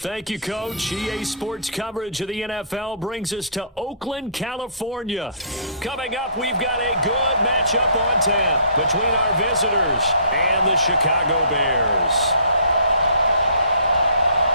Thank you, Coach. EA Sports coverage of the NFL brings us to Oakland, California. Coming up, we've got a good matchup on tap between our visitors and the Chicago Bears.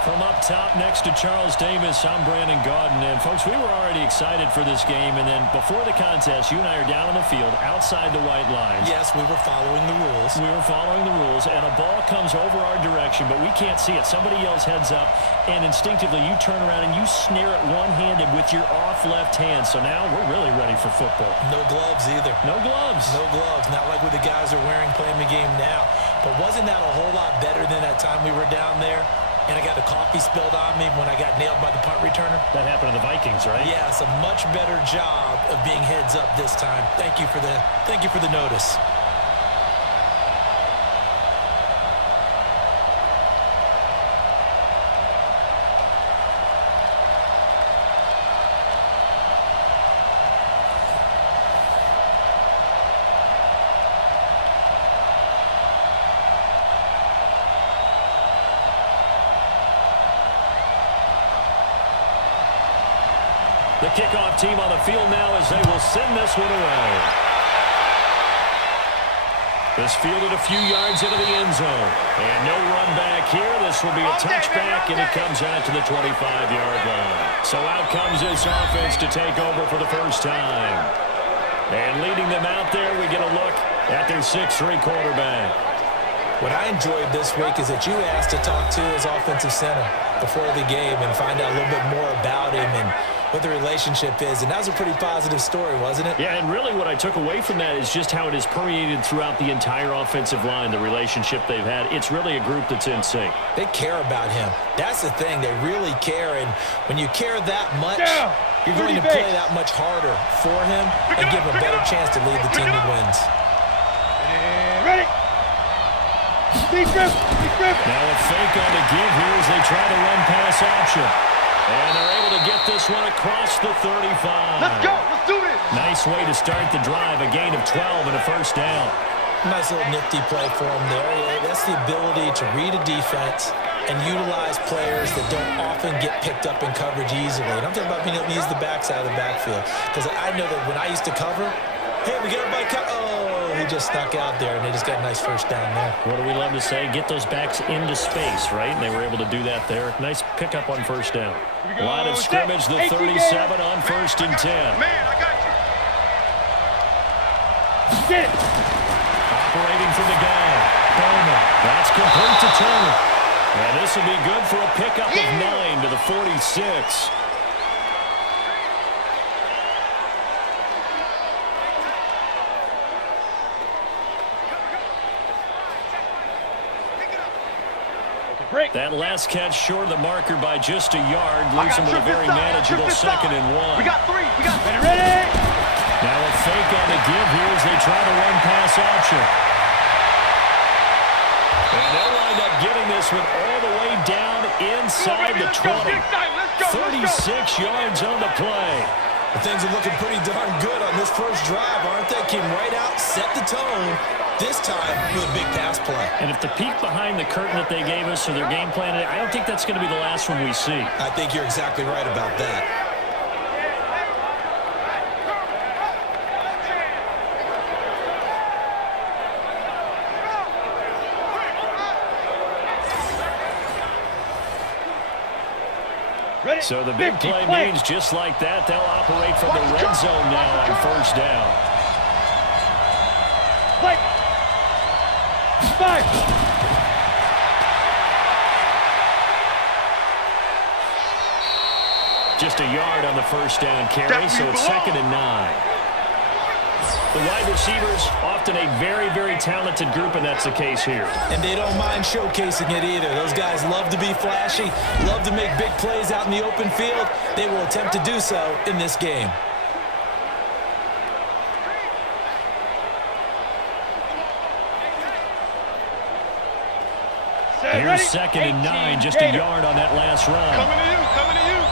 From up top next to Charles Davis, I'm Brandon Gaudin. And, folks, we were already excited for this game. And then before the contest, you and I are down on the field outside the white lines. Yes, we were following the rules. We were following the rules, and a ball comes over our direction, but we can't see it. Somebody yells heads up, and instinctively you turn around and you snare it one-handed with your off left hand. So now we're really ready for football. No gloves either. No gloves. No gloves. Not like what the guys are wearing playing the game now. But wasn't that a whole lot better than that time we were down there? And I got the coffee spilled on me when I got nailed by the punt returner. That happened to the Vikings, right? Yeah, it's a much better job of being heads up this time. Thank you for the notice. The kickoff team on the field now as they will send this one away. This fielded a few yards into the end zone. And no run back here. This will be a touchback, and it comes out to the 25-yard line. So out comes this offense to take over for the first time. And leading them out there, we get a look at their 6'3" quarterback. What I enjoyed this week is that you asked to talk to his offensive center before the game and find out a little bit more about him and what the relationship is. And that was a pretty positive story, wasn't it? Yeah, and really what I took away from that is just how it has permeated throughout the entire offensive line, the relationship they've had. It's really a group that's in sync. They care about him. That's the thing. They really care. And when you care that much, you're going to play that much harder for him and give him a better chance to lead the team to wins. Ready? Now a fake on the give here as they try to run pass option. And they're able to get this one across the 35. Let's go. Let's do this. Nice way to start the drive. A gain of 12 and a first down. Nice little nifty play for him there. Yeah, that's the ability to read a defense and utilize players that don't often get picked up in coverage easily. And I'm talking about being able to use the backside of the backfield. Because I know that when I used to cover, hey, we got everybody cover. Oh, he just snuck out there, and they just got a nice first down there. What do we love to say? Get those backs into space, right? And they were able to do that there. Nice pickup on first down. Line of scrimmage, the 37 on 1st and 10. Man, I got you. Get it. Operating from the gun. Bowman. That's complete to Turner. And this will be good for a pickup of 9 to the 46. That last catch short of the marker by just a yard leaves him with a very manageable 2nd and 1. We got 3. We got ready. Now a fake on the give here as they try to run pass option. And they'll wind up getting this one all the way down inside the 20. 36 yards on the play. Well, things are looking pretty darn good on this first drive, aren't they? Came right out, set the tone, this time with a big pass play. And if the peek behind the curtain that they gave us or their game plan, I don't think that's going to be the last one we see. I think you're exactly right about that. So the big play means just like that, they'll operate from the red zone now on first down. Play. 5. Just a yard on the first down carry, so it's 2nd and 9. The wide receivers, often a very, very talented group, and that's the case here. And they don't mind showcasing it either. Those guys love to be flashy, love to make big plays out in the open field. They will attempt to do so in this game. Here's 2nd and 9, just a yard on that last run. Coming to you, coming to you.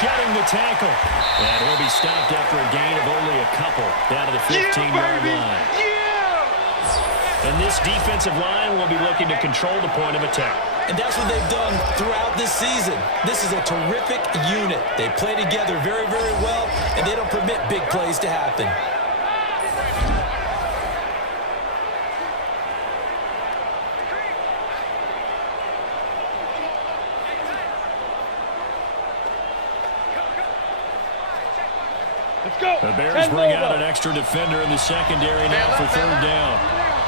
Shed clearing the tackle. And he'll be stopped after a gain of only a couple down to the 15-yard line. And this defensive line will be looking to control the point of attack. And that's what they've done throughout this season. This is a terrific unit. They play together very, very well, and they don't permit big plays to happen. Let's go. The Bears bring out an extra defender in the secondary now for third down.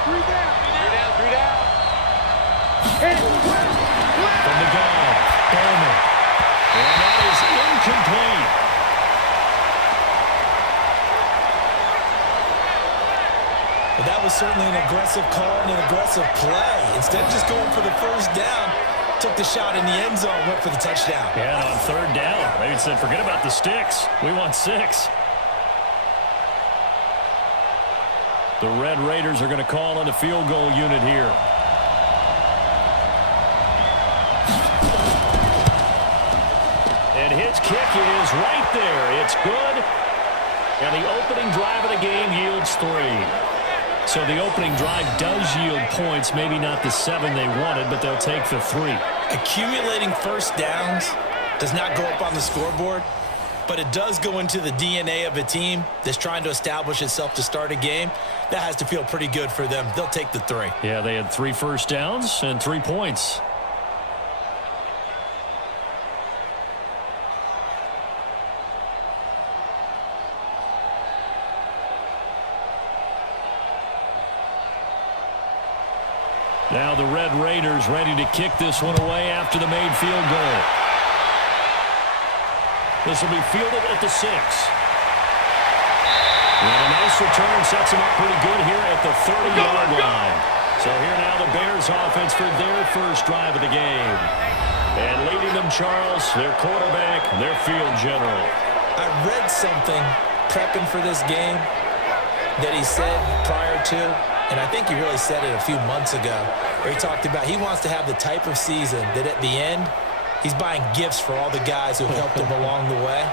Three down. Hit it. From the gun, Bowman. And that is incomplete. But that was certainly an aggressive call and an aggressive play. Instead of just going for the first down, took the shot in the end zone, went for the touchdown. Yeah, and on third down, maybe said, forget about the sticks. We want 6. The Red Raiders are going to call on the field goal unit here. And his kick is right there. It's good. And the opening drive of the game yields 3. So the opening drive does yield points, maybe not the 7 they wanted, but they'll take the 3. Accumulating first downs does not go up on the scoreboard, but it does go into the DNA of a team that's trying to establish itself to start a game. That has to feel pretty good for them. They'll take the 3. Yeah, they had 3 first downs and 3 points. Now the Red Raiders ready to kick this one away after the made field goal. This will be fielded at the 6. And a nice return sets them up pretty good here at the 30-yard line. So here now the Bears offense for their first drive of the game. And leading them, Charles, their quarterback, their field general. I read something prepping for this game that he said prior to, and I think he really said it a few months ago, where he talked about he wants to have the type of season that at the end, he's buying gifts for all the guys who helped him along the way.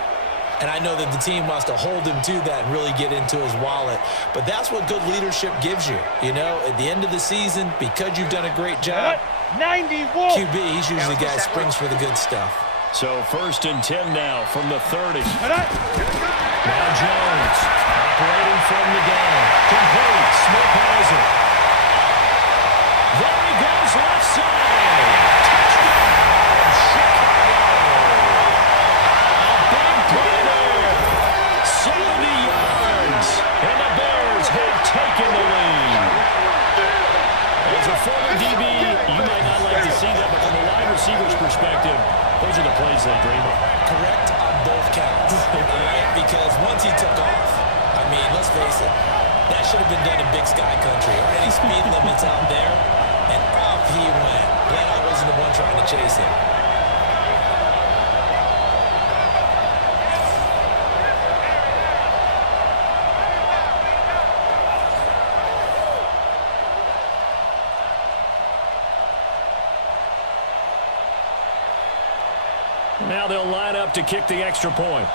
And I know that the team wants to hold him to that and really get into his wallet. But that's what good leadership gives you. You know, at the end of the season, because you've done a great job, 91. QB, he's usually the guy who springs for the good stuff. So 1st and 10 now from the 30. Now Jones operating from the gun. Complete. Smith has it. There he goes left side. Touchdown, Chicago. A big play there. 70 yards. And the Bears have taken the lead. As a former DB, you might not like to see that, but from a wide receiver's perspective, those are the plays they dream of. Correct on both counts, right? Because once he took off, I mean, let's face it, that should have been done in Big Sky Country. Already speed limits out there, and off he went. Glad I wasn't the one trying to chase him. Now they'll line up to kick the extra point.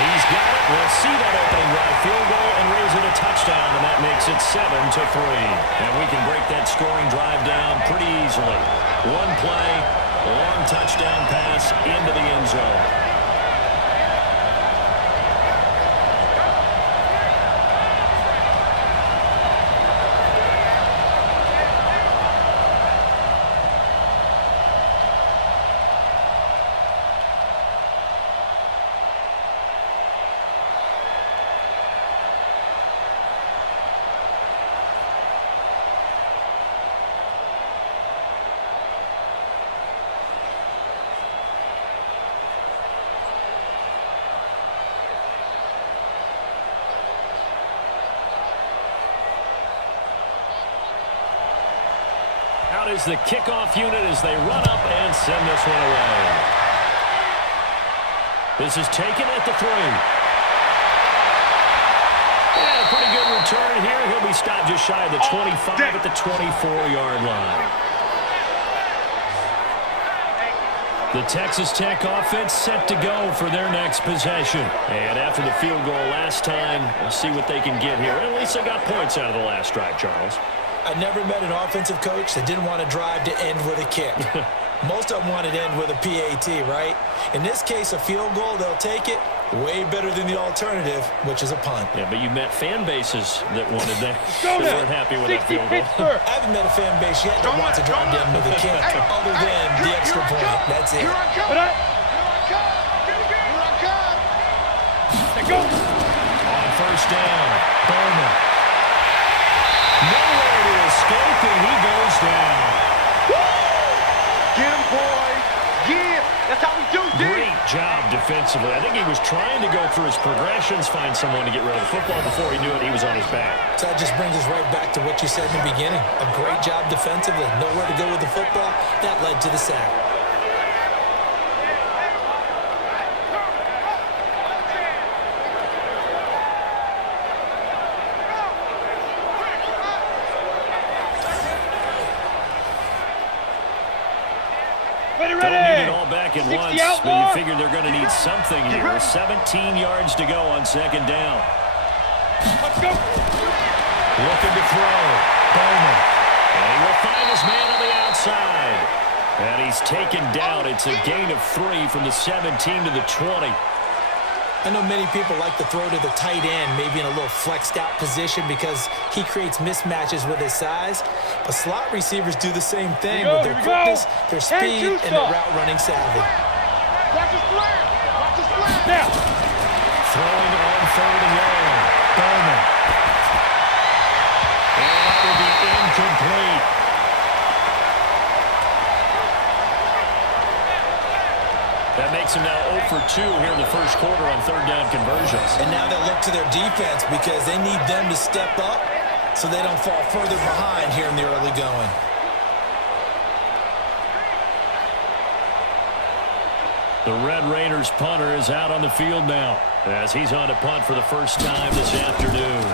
He's got it. We'll see that opening drive field goal and raise it a touchdown, and that makes it 7-3. And we can break that scoring drive down pretty easily. One play, long touchdown pass into the end zone. Out is the kickoff unit as they run up and send this one away. This is taken at the 3. Yeah, pretty good return here. He'll be stopped just shy of the 25 at the 24-yard line. The Texas Tech offense set to go for their next possession. And after the field goal last time, we'll see what they can get here. At least they got points out of the last drive, Charles. I never met an offensive coach that didn't want to drive to end with a kick. Most of them wanted to end with a PAT, right? In this case, a field goal, they'll take it. Way better than the alternative, which is a punt. Yeah, but you met fan bases that wanted that. They weren't happy with that field goal. I haven't met a fan base yet that wants to drive to end with a kick other than the extra point. That's it. Here I come. Here I come. On first down, Bowman. Nowhere to escape, and he goes down. Get him, boy. Yeah, that's how we do, dude. Great job defensively. I think he was trying to go through his progressions, find someone to get rid of the football. Before he knew it, he was on his back. So that just brings us right back to what you said in the beginning. A great job defensively. Nowhere to go with the football. That led to the sack. Ready, Don't ready. need it all back at once, out, but you Lord. figure they're going to need something here. 17 yards to go on second down. Let's go. Looking to throw. Bowman. And he will find his man on the outside. And he's taken down. It's a gain of 3 from the 17 to the 20. I know many people like to throw to the tight end, maybe in a little flexed out position because he creates mismatches with his size. But slot receivers do the same thing with their quickness, their speed, and their route running savvy. Watch his flair. Watch his flair. Now. Throwing on third and long. Bowman. And that will be incomplete. That makes him now 0 for 2 here in the first quarter on third down conversions. And now they'll look to their defense because they need them to step up so they don't fall further behind here in the early going. The Red Raiders punter is out on the field now as he's on to punt for the first time this afternoon.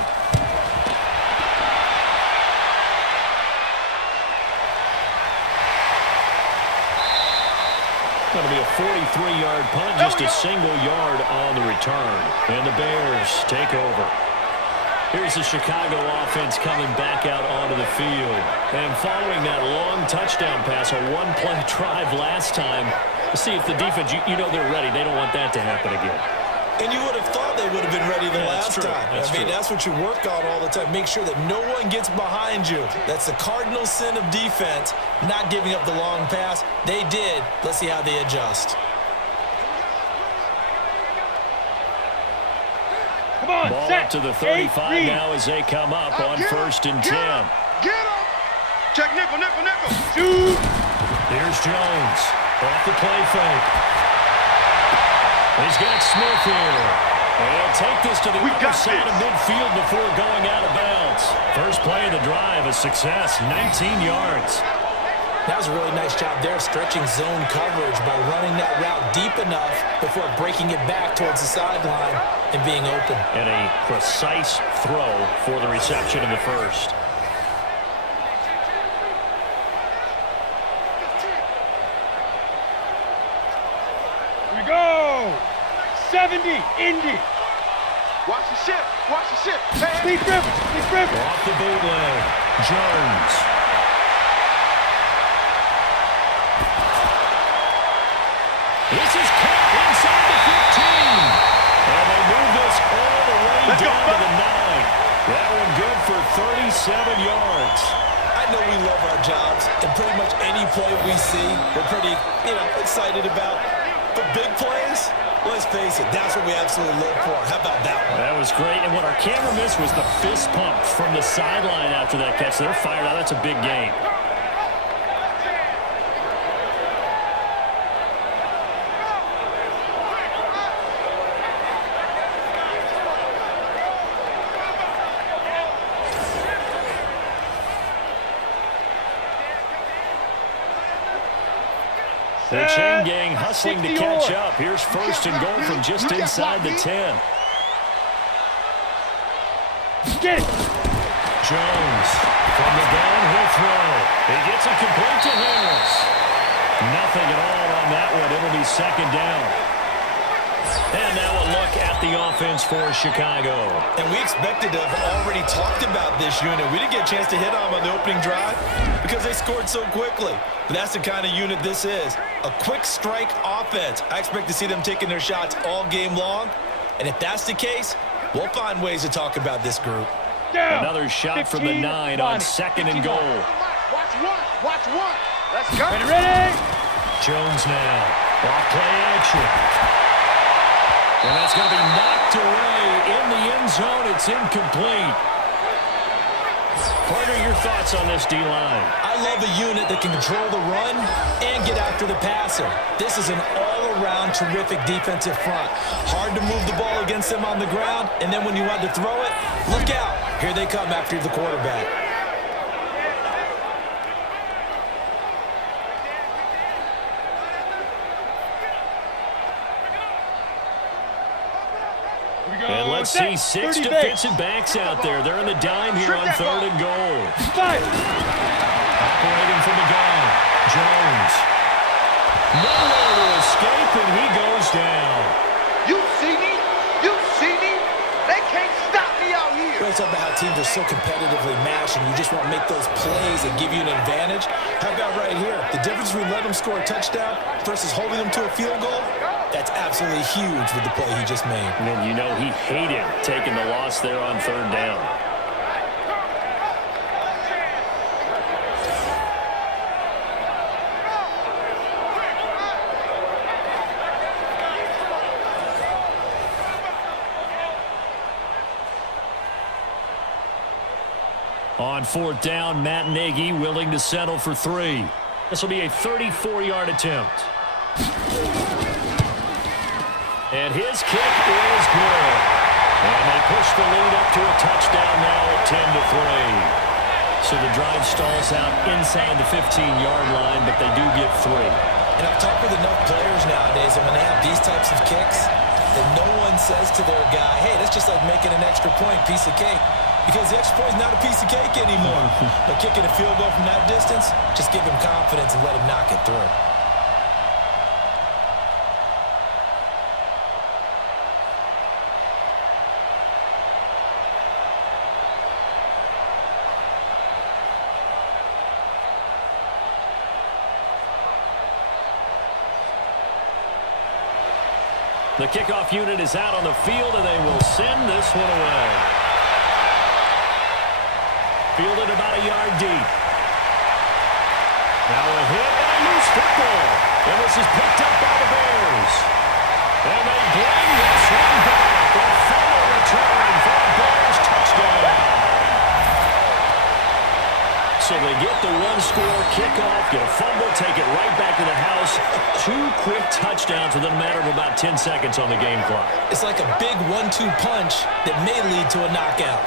Going to be a 43-yard punt, just a single yard on the return. And the Bears take over. Here's the Chicago offense coming back out onto the field. And following that long touchdown pass, a one-play drive last time, to see if the defense, you know they're ready. They don't want that to happen again. And you would have thought they would have been ready the last time. That's what you work on all the time. Make sure that no one gets behind you. That's the cardinal sin of defense, not giving up the long pass. They did. Let's see how they adjust. Come on, Ball set. up to the 35 now as they come up on first and 10. Get him. Check nickel, nickel, nickel. Shoot. Here's Jones off the play fake. He's got Smith here. And he'll take this to the other side of midfield before going out of bounds. First play of the drive, a success, 19 yards. That was a really nice job there, stretching zone coverage by running that route deep enough before breaking it back towards the sideline and being open. And a precise throw for the reception in the first. Here we go. 70, Indy. Watch the ship. Watch the ship. Leaf River. Leaf River. Off the bootleg, Jones. This is caught inside the 15. And they move this all the way down to the 9. That one good for 37 yards. I know we love our jobs, and pretty much any play we see, we're pretty, excited about. But big plays, let's face it, that's what we absolutely look for. How about that one? That was great. And what our camera missed was the fist pump from the sideline after that catch. They're fired out. That's a big gain. The chain gang hustling to catch up. Here's first and goal from just inside the 10. Get it. Jones from the downhill throw. He gets it complete to Harris. And he'll take this to the other side of midfield before going out of bounds. First play of the drive, a success, 19 yards. And the Bears take over. Here's first and goal from just inside the 10. Jones from the downhill throw. He gets it complete to Harris. Nothing at all on that one. It'll be second down. And now a look at the offense for Chicago. And we expected to have already talked about this unit. We didn't get a chance to hit on the opening drive because they scored so quickly. But that's the kind of unit this is. A quick strike offense. I expect to see them taking their shots all game long. And if that's the case, we'll find ways to talk about this group. Another shot from the 9 on second and goal. Watch one. Watch one. Let's go. Ready? Jones now. Off play action. And that's going to be knocked away in the end zone. It's incomplete. Partner, your thoughts on this D-line? I love a unit that can control the run and get after the passer. This is an all-around terrific defensive front. Hard to move the ball against them on the ground, and then when you want to throw it, look out. Here they come after the quarterback. And let's see 6 defensive backs out there. They're in the dime here on third and goal. Operating from the gun, Jones. Nowhere to escape, and he goes down. You see me? You see me? They can't stop me out here. It's about how teams are so competitively matched, and you just want to make those plays that give you an advantage. How about right here? The difference between letting them score a touchdown versus holding them to a field goal, that's absolutely huge with the play he just made. And you know he hated taking the loss there on third down. On fourth down, Matt Nagy willing to settle for 3. This will be a 34-yard attempt. And his kick is good. And they push the lead up to a touchdown now at 10-3. So the drive stalls out inside the 15-yard line, but they do get 3. And I've talked with enough players nowadays, and when they have these types of kicks, that no one says to their guy, hey, that's just like making an extra point, piece of cake. Because the extra point is not a piece of cake anymore. But kicking a field goal from that distance, just give him confidence and let him knock it through. The kickoff unit is out on the field, and they will send this one away. Fielded about a yard deep. Now a hit and a loose football. And this is picked up by the Bears. And they bring this one back. A final return for a Bears touchdown. So they get the one-score kickoff, get a fumble, take it right back to the house. 2 quick touchdowns within a matter of about 10 seconds on the game clock. It's like a big 1-2 punch that may lead to a knockout.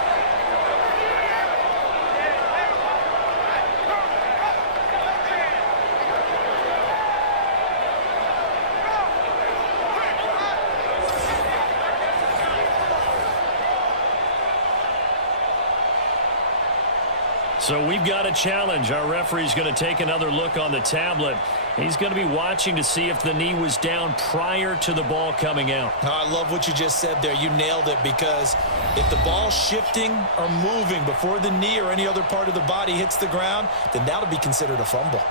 So we've got a challenge. Our referee's going to take another look on the tablet. He's going to be watching to see if the knee was down prior to the ball coming out. I love what you just said there. You nailed it, because if the ball's shifting or moving before the knee or any other part of the body hits the ground, then that'll be considered a fumble.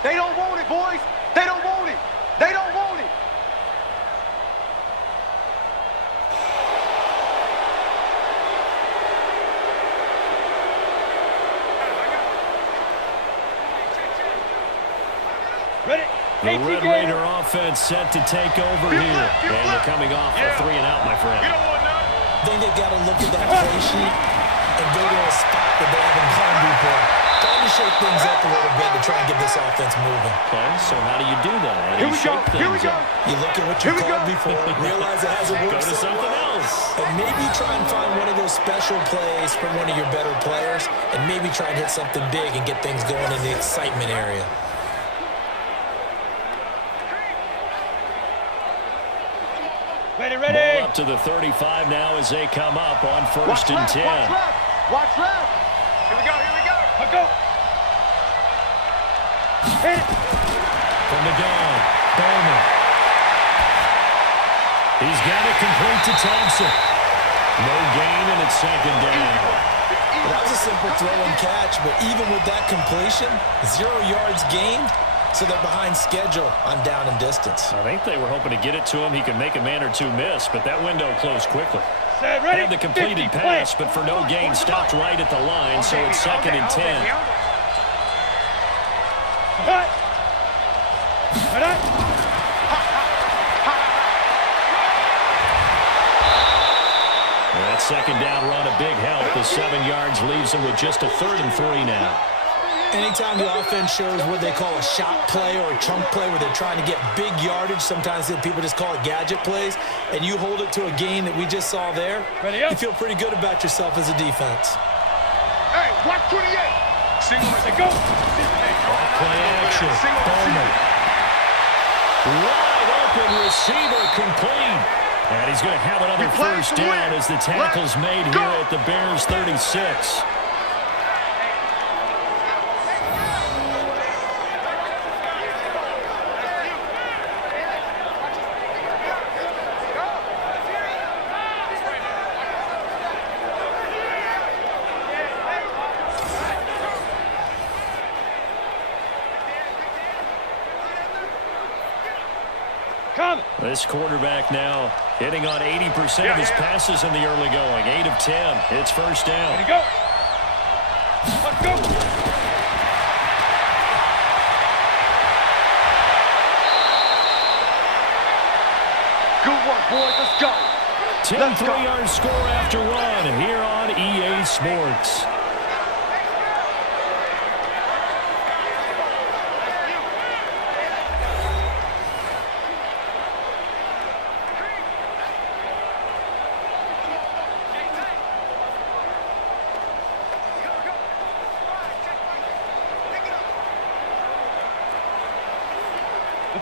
They don't want it, boys. They don't want it. They don't want it. Ready? The Red Raider offense set to take over here. And they're coming off a 3-and-out, my friend. You don't want none. I think they've got to look at that play sheet and go to a spot that they haven't gone before. Trying to shake things up a little bit to try and get this offense moving. Okay, so how do you do that? How do Here you we go. shake Here we things go. up? You look at what you called before, realize it hasn't Go worked to so something well, else. and maybe try and find one of those special plays from one of your better players, and maybe try and hit something big and get things going in the excitement area. up to the 35 now as they come up on Watch 1st and left, 10. watch left, watch left. Here we go, here we go. Let's go. Hit it. From the gun, Bowman. He's got it complete to Thompson. No gain, and it's 2nd down. Well, that was a simple throw and catch, but even with that completion, 0 yards gained, so they're behind schedule on down and distance. I think they were hoping to get it to him. He could make a man or two miss, but that window closed quickly. Ready? Had the completed pass, but for no gain, stopped right at the line, so it's 2nd and 10. That 2nd down run, a big help. The 7 yards leaves him with just a 3rd and 3 now. Anytime the offense shows what they call a shot play or a chunk play where they're trying to get big yardage, sometimes people just call it gadget plays, and you hold it to a gain that we just saw there, you feel pretty good about yourself as a defense. Hey, watch 28. Single, go. Play action. Bowman. Wide open receiver complete. And he's going to have another 1st down as the tackle's made here at the Bears 36. This quarterback now hitting on 80% of his passes in the early going. 8 of 10. It's 1st down. Ready, go. Let's go. Good work, boys. Let's go. 10 3-yard score after 1 here on EA Sports.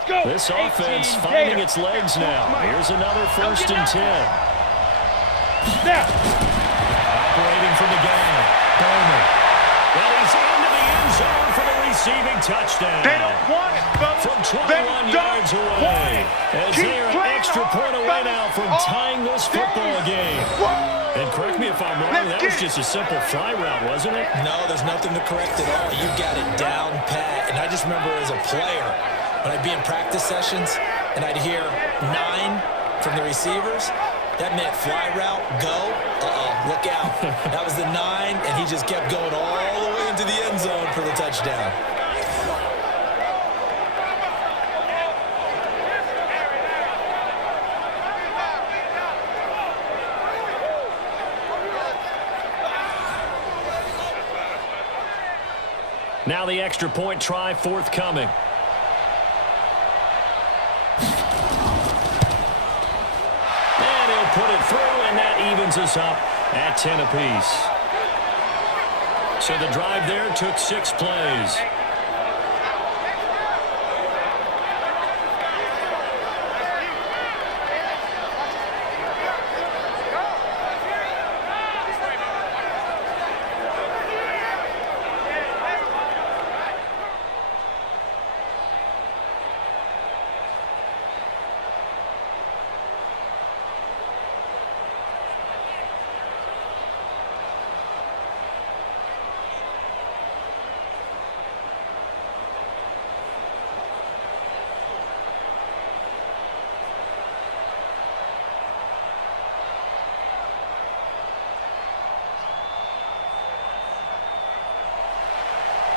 This offense finding its legs now. Here's another 1st and 10. Operating from the gun. Bowman. Well, he's into the end zone for the receiving touchdown. They don't want it, fellas. From 21 yards away. As they are an extra point away now from tying this football game. And correct me if I'm wrong, that was just a simple fly route, wasn't it? No, there's nothing to correct at all. You got it down pat. And I just remember as a player, when I'd be in practice sessions and I'd hear 9 from the receivers, that meant fly route, go, look out. That was the 9, and he just kept going all the way into the end zone for the touchdown. Now the extra point try forthcoming. Put it through, and that evens us up at 10 apiece. So the drive there took 6 plays.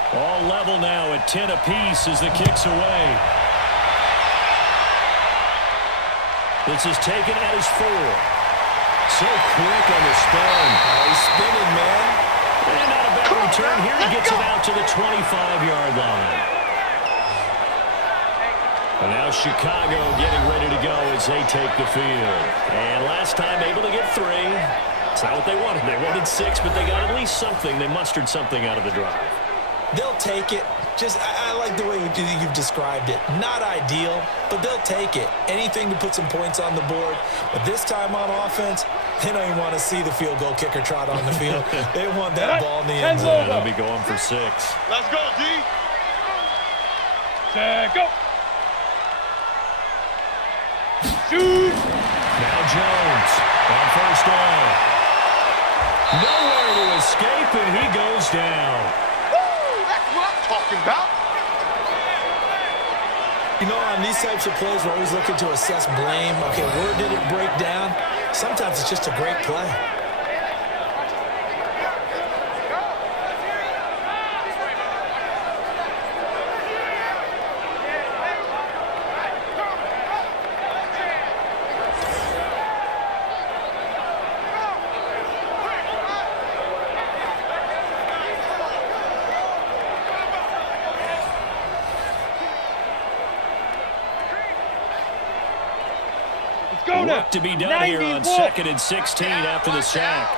All level now at 10 apiece as the kick's away. This is taken at his 4. So quick on the spin. Oh, he's spinning, man. And not a bad return here. He gets it out to the 25-yard line. And now Chicago getting ready to go as they take the field. And last time able to get 3. It's not what they wanted. They wanted 6, but they got at least something. They mustered something out of the drive. They'll take it. I like the way you've described it. Not ideal, but they'll take it. Anything to put some points on the board. But this time on offense, they don't even want to see the field goal kicker trot on the field. They want that ball in the end zone. They'll be going for 6. Let's go, D. Set, go. Shoot. Now Jones on first down. Nowhere to escape, and he goes down. Woo! That's what I'm talking about. You know, on these types of plays, we're always looking to assess blame. Okay, where did it break down? Sometimes it's just a great play. Work to be done here on 2nd and 16 after the sack.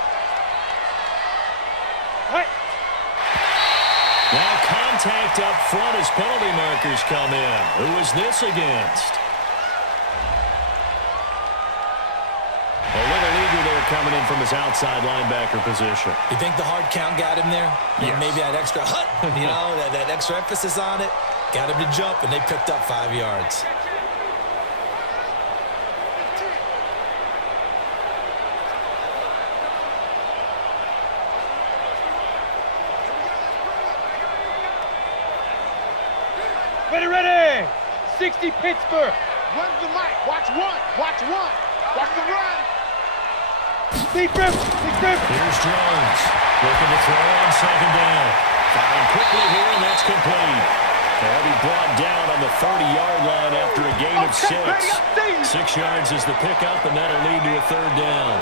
Now contact up front as penalty markers come in. Who is this against? A little eager there coming in from his outside linebacker position. You think the hard count got him there? Yes. Maybe that extra that extra emphasis on it got him to jump, and they picked up 5 yards. Ready. 60 Pittsburgh. Run the mic. Watch one. Watch the run. Deep rip. Here's Jones. Looking to throw on 2nd down. Firing quickly here, and that's complete. They'll be brought down on the 30-yard line after a gain of 6. 6 yards is the pickup, and that'll lead to a 3rd down.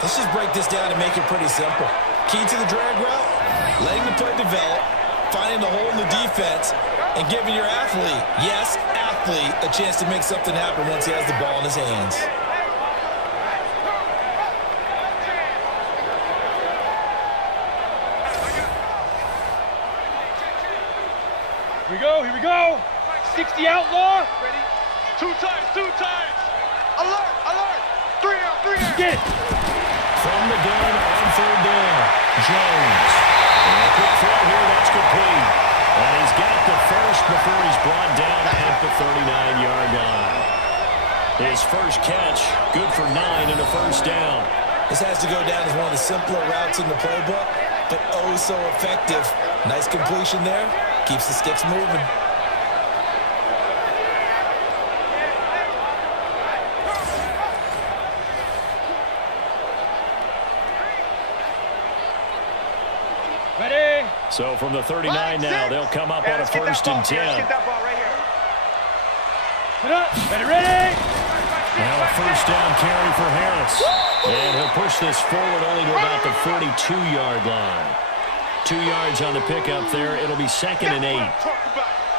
Let's just break this down and make it pretty simple. Key to the drag route, letting the play develop, finding the hole in the defense, and giving your athlete, yes, athlete, a chance to make something happen once he has the ball in his hands. Here we go. 60 outlaw. Ready. 2 times. Alert. 3 out. Get it. From the gun on 3rd down, Jones. And a quick throw here, that's complete. And he's got the first before he's brought down at the 39-yard line. His first catch, good for 9 and a 1st down. This has to go down as one of the simpler routes in the playbook, but oh so effective. Nice completion there. Keeps the sticks moving. Ready. So from the 39 now, they'll come up on a 1st and 10. Get that ball right here. Put up. Ready. Now a 1st down carry for Harris. And he'll push this forward only to about the 42-yard line. 2 yards on the pickup there. It'll be 2nd and 8.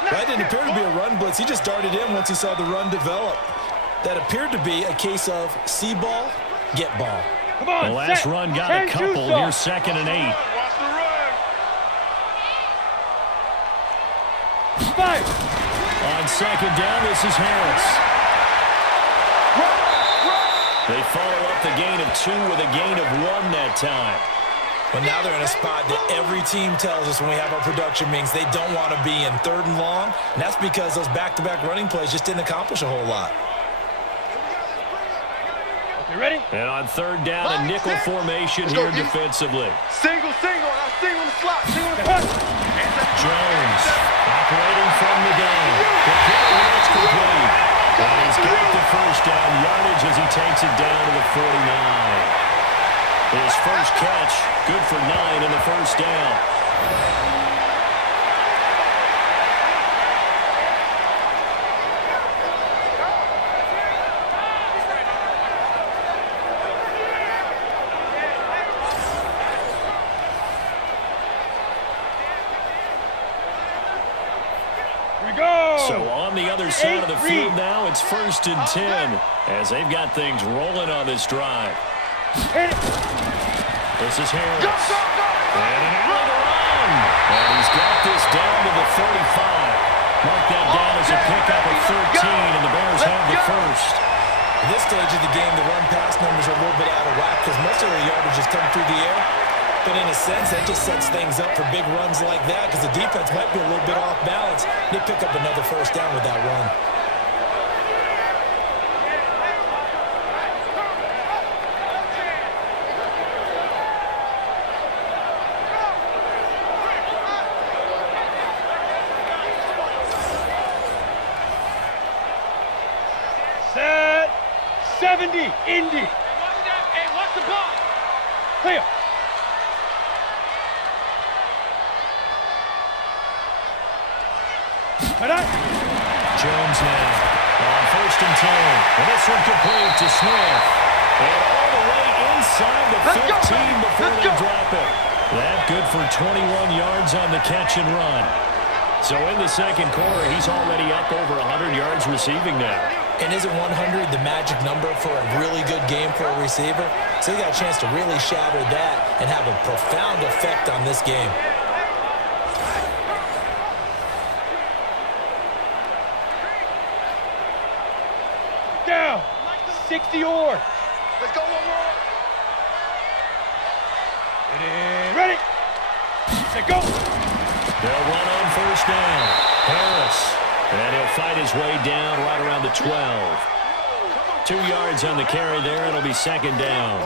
That didn't appear to be a run blitz. He just darted in once he saw the run develop. That appeared to be a case of see ball, get ball. Come on, the last run got a couple. Here's 2nd and 8. Watch the run. 5. On 2nd down, this is Harris. They follow up the gain of 2 with a gain of 1 that time. But now they're in a spot that every team tells us when we have our production meetings they don't want to be in 3rd and long. And that's because those back-to-back running plays just didn't accomplish a whole lot. You ready? And on 3rd down, a nickel formation here defensively. Single. Now single the slot. Single the cut. Jones operating from the gun. The kick, it's complete. And he's got the 1st down yardage as he takes it down to the 49. His first catch, good for 9 and the 1st down. So on the other side of the field now, it's 1st and 10 as they've got things rolling on this drive. This is Harris. And an alley to run. And he's got this down to the 35. Mark that down as a pickup of 13, and the Bears have the first. At this stage of the game, the run-pass numbers are a little bit out of whack because most of their yardage has come through the air. But in a sense, that just sets things up for big runs like that because the defense might be a little bit off balance. They pick up another first down with that run. Set. 70. Indy. Hey, watch the ball. Clear. Jones now on 1st and 10. And this one complete to Smith. And all the way inside the 15 before they drop it. That good for 21 yards on the catch and run. So in the second quarter, he's already up over 100 yards receiving now. And isn't 100 the magic number for a really good game for a receiver? So he got a chance to really shatter that and have a profound effect on this game. Down. 60 yards. Let's go one more. Ready. Set, go. They'll run on 1st down. Harris. And he'll fight his way down right around the 12. 2 yards on the carry there. It'll be 2nd down.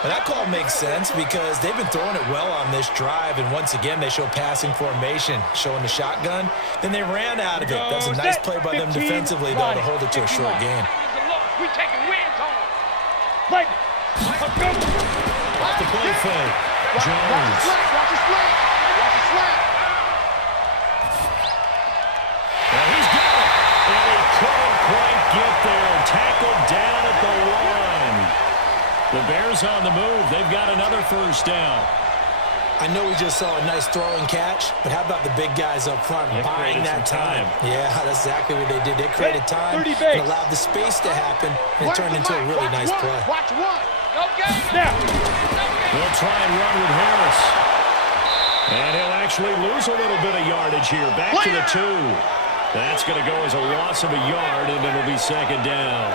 Well, that call makes sense because they've been throwing it well on this drive, and once again, they show passing formation, showing the shotgun. Then they ran out of it. That's a nice play by them defensively, though, to hold it to a short game. We taking wins home. Lightning. Let's go. Off the play fake. Jones. Watch his flat. Watch his flat. Well, he's got it. And he couldn't quite get there. Tackled down at the 1. The Bears on the move. They've got another first down. I know we just saw a nice throwing catch, but how about the big guys up front buying that time? Yeah, that's exactly what they did. They created time and allowed the space to happen, and it turned into a really nice play. Watch one. Okay. Now. They'll try and run with Harris. And he'll actually lose a little bit of yardage here. Back to the 2. That's going to go as a loss of a yard, and it'll be 2nd down.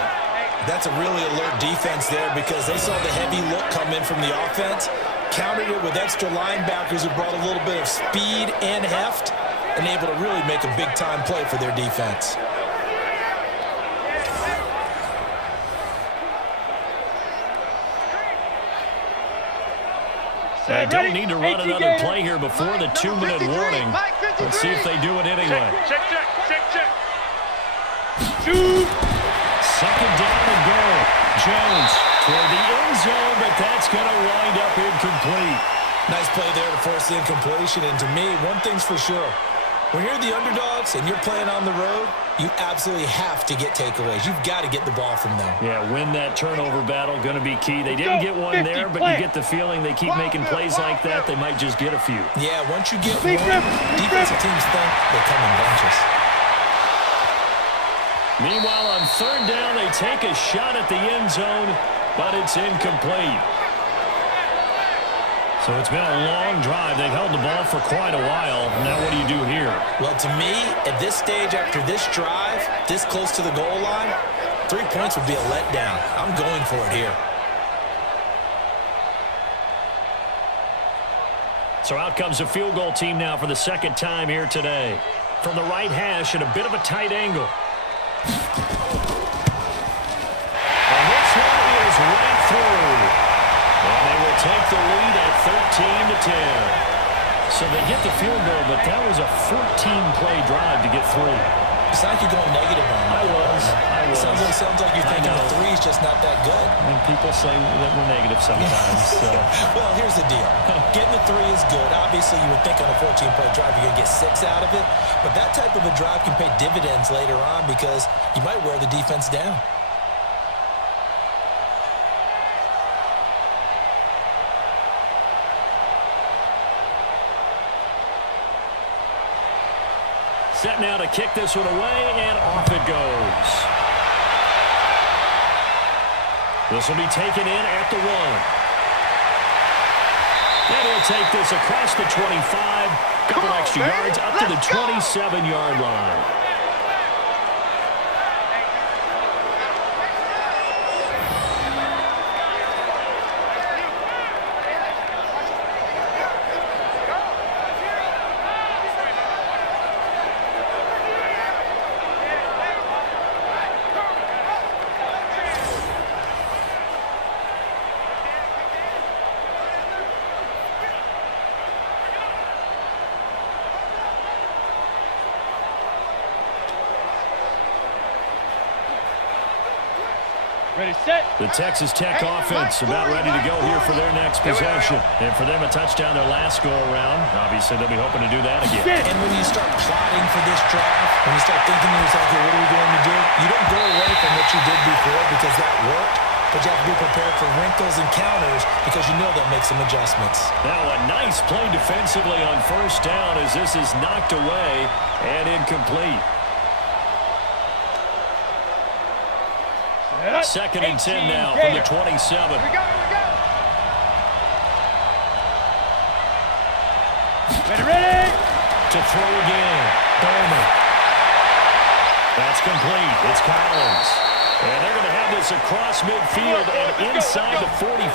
That's a really alert defense there because they saw the heavy look come in from the offense, countered it with extra linebackers who brought a little bit of speed and heft, and able to really make a big-time play for their defense. They don't need to run another play here before the 2-minute warning. Let's see if they do it anyway. Check. Shoot. 2nd down and go. Jones toward the end zone, but that's going to wind up incomplete. Nice play there to force the incompletion. And to me, one thing's for sure. When you're the underdogs and you're playing on the road, you absolutely have to get takeaways. You've got to get the ball from them. Yeah, win that turnover battle, going to be key. They didn't get one there, but you get the feeling they keep making plays like that, they might just get a few. Yeah, once you get one, defensive teams think they come in bunches. Meanwhile, on 3rd down, they take a shot at the end zone, but it's incomplete. So it's been a long drive. They've held the ball for quite a while. Now what do you do here? Well, to me, at this stage, after this drive, this close to the goal line, 3 points would be a letdown. I'm going for it here. So out comes the field goal team now for the 2nd time here today. From the right hash at a bit of a tight angle. And this one is right through. And they will take the lead at 13-10. So they get the field goal, but that was a 14-play drive to get through. It's like you're going negative on that. I was. Sounds like you're thinking the 3's just not that good. I mean, people say that we're negative sometimes. So. Well, here's the deal. Getting the 3 is good. Obviously, you would think on a 14-play drive you're going to get 6 out of it. But that type of a drive can pay dividends later on because you might wear the defense down. Set now to kick this one away, and off it goes. This will be taken in at the 1. That They'll take this across the 25, couple extra yards up to the 27-yard line. Ready, set. The Texas Tech offense about ready to go here for their next possession. And for them, a touchdown their last go-around. Obviously, they'll be hoping to do that again. And when you start plotting for this drive, when you start thinking to yourself, okay, what are we going to do? You don't go away from what you did before because that worked, but you have to be prepared for wrinkles and counters because you know they'll make some adjustments. Now a nice play defensively on first down as this is knocked away and incomplete. Second and 10 now from the 27. We go. Ready. To throw again. Bowman. That's complete. It's Collins. And they're going to have this across midfield and inside the 45.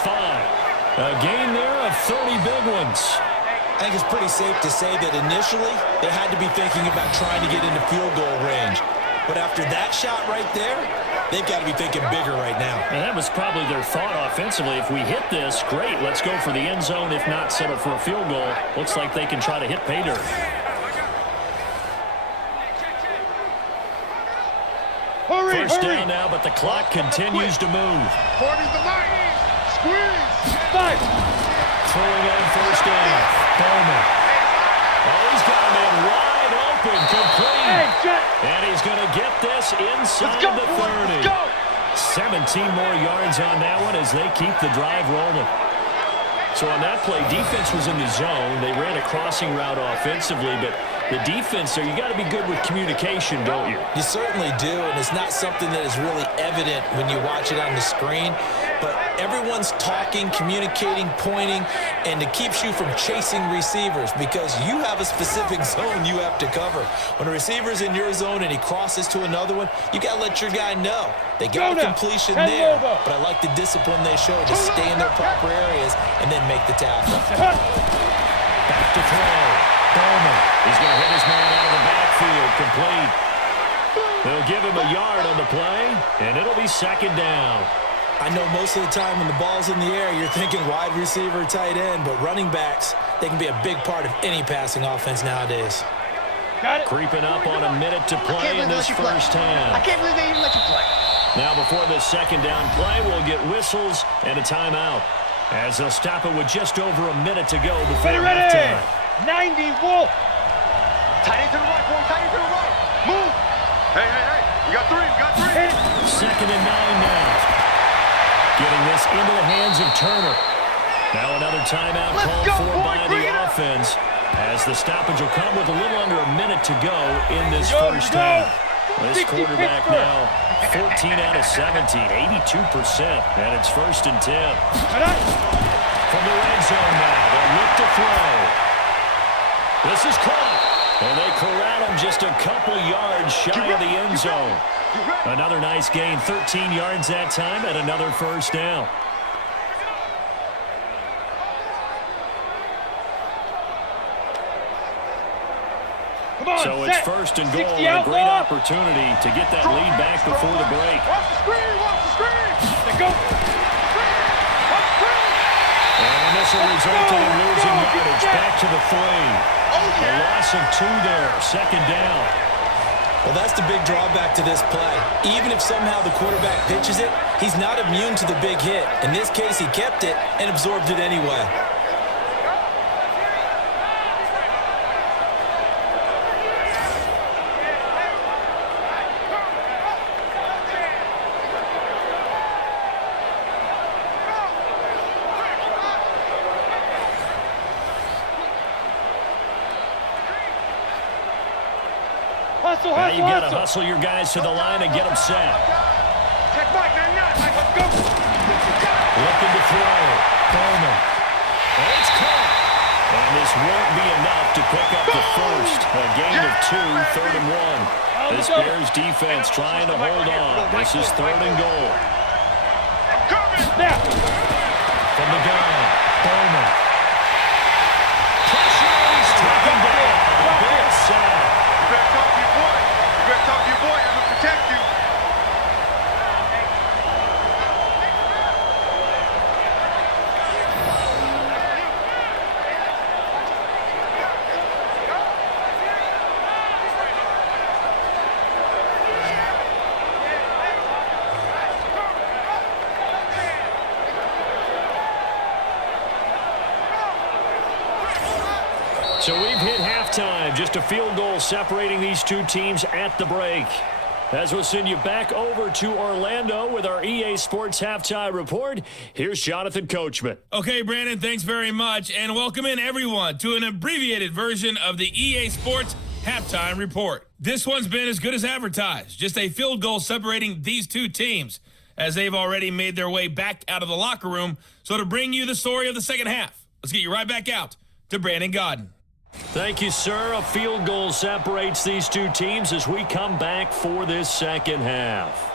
A gain there of 30 big ones. I think it's pretty safe to say that initially they had to be thinking about trying to get into field goal range. But after that shot right there, they've got to be thinking bigger right now. And that was probably their thought offensively. If we hit this, great, let's go for the end zone. If not, settle for a field goal. Looks like they can try to hit pay dirt. First down now, but the clock continues to move. 40's the line. Squeeze. 5. Throwing on first down. Bowman. Oh, he's got a man wide open, complete. And he's going to get this inside the 30. 17 more yards on that one as they keep the drive rolling. So on that play, defense was in the zone. They ran a crossing route offensively, but the defense there, you got to be good with communication, don't you? You certainly do, and it's not something that is really evident when you watch it on the screen. But everyone's talking, communicating, pointing, and it keeps you from chasing receivers because you have a specific zone you have to cover. When a receiver's in your zone and he crosses to another one, you got to let your guy know. They got a completion there, but I like the discipline they show to stay in their proper areas and then make the tackle. Back to throw. Bowman. He's going to hit his man out of the backfield. Complete. They'll give him a yard on the play, and it'll be second down. I know most of the time when the ball's in the air, you're thinking wide receiver, tight end, but running backs, they can be a big part of any passing offense nowadays. Got it. Creeping up on a minute to play in this first half. I can't believe they even let you play. Now before this second down play, we'll get whistles and a timeout as they'll stop it with just over a minute to go before halftime. 90 Wolf. Tight end to the right, boy. Tight end to the right. Move. Hey. You got three. Second and 9 now. Getting this into the hands of Turner. Now another timeout called for by the offense as the stoppage will come with a little under a minute to go in this first half. This quarterback now 14 out of 17, 82%, and it's first and 10. From the red zone now, they'll look to throw. This is caught, and they corral him just a couple yards shy of the end zone. Another nice gain, 13 yards that time, and another first down. So it's first and goal, and a great opportunity to get that lead back before the break. Watch the screen. They go. And this will result in them losing yardage back to the 3. A loss of 2 there, second down. Well, that's the big drawback to this play. Even if somehow the quarterback pitches it, he's not immune to the big hit. In this case, he kept it and absorbed it anyway. Now you've got to hustle your guys to the line and get them set. Check back, 99. Let's go. Looking to throw. Bowman. And it's caught. And this won't be enough to pick up the first. A gain of 2, 3rd and 1. This Bears defense trying to hold on. This is 3rd and goal. Now. From the gun, Bowman. Pressure, he's taken down. Big sack. You better talk to your boy. You better talk to your boy. I'm going to protect you. So we've hit halftime. Just a field goal separating these two teams at the break. As we'll send you back over to Orlando with our EA Sports Halftime Report, here's Jonathan Coachman. Okay, Brandon, thanks very much. And welcome in, everyone, to an abbreviated version of the EA Sports Halftime Report. This one's been as good as advertised. Just a field goal separating these two teams, as they've already made their way back out of the locker room. So to bring you the story of the second half, let's get you right back out to Brandon Godden. Thank you, sir. A field goal separates these two teams as we come back for this second half.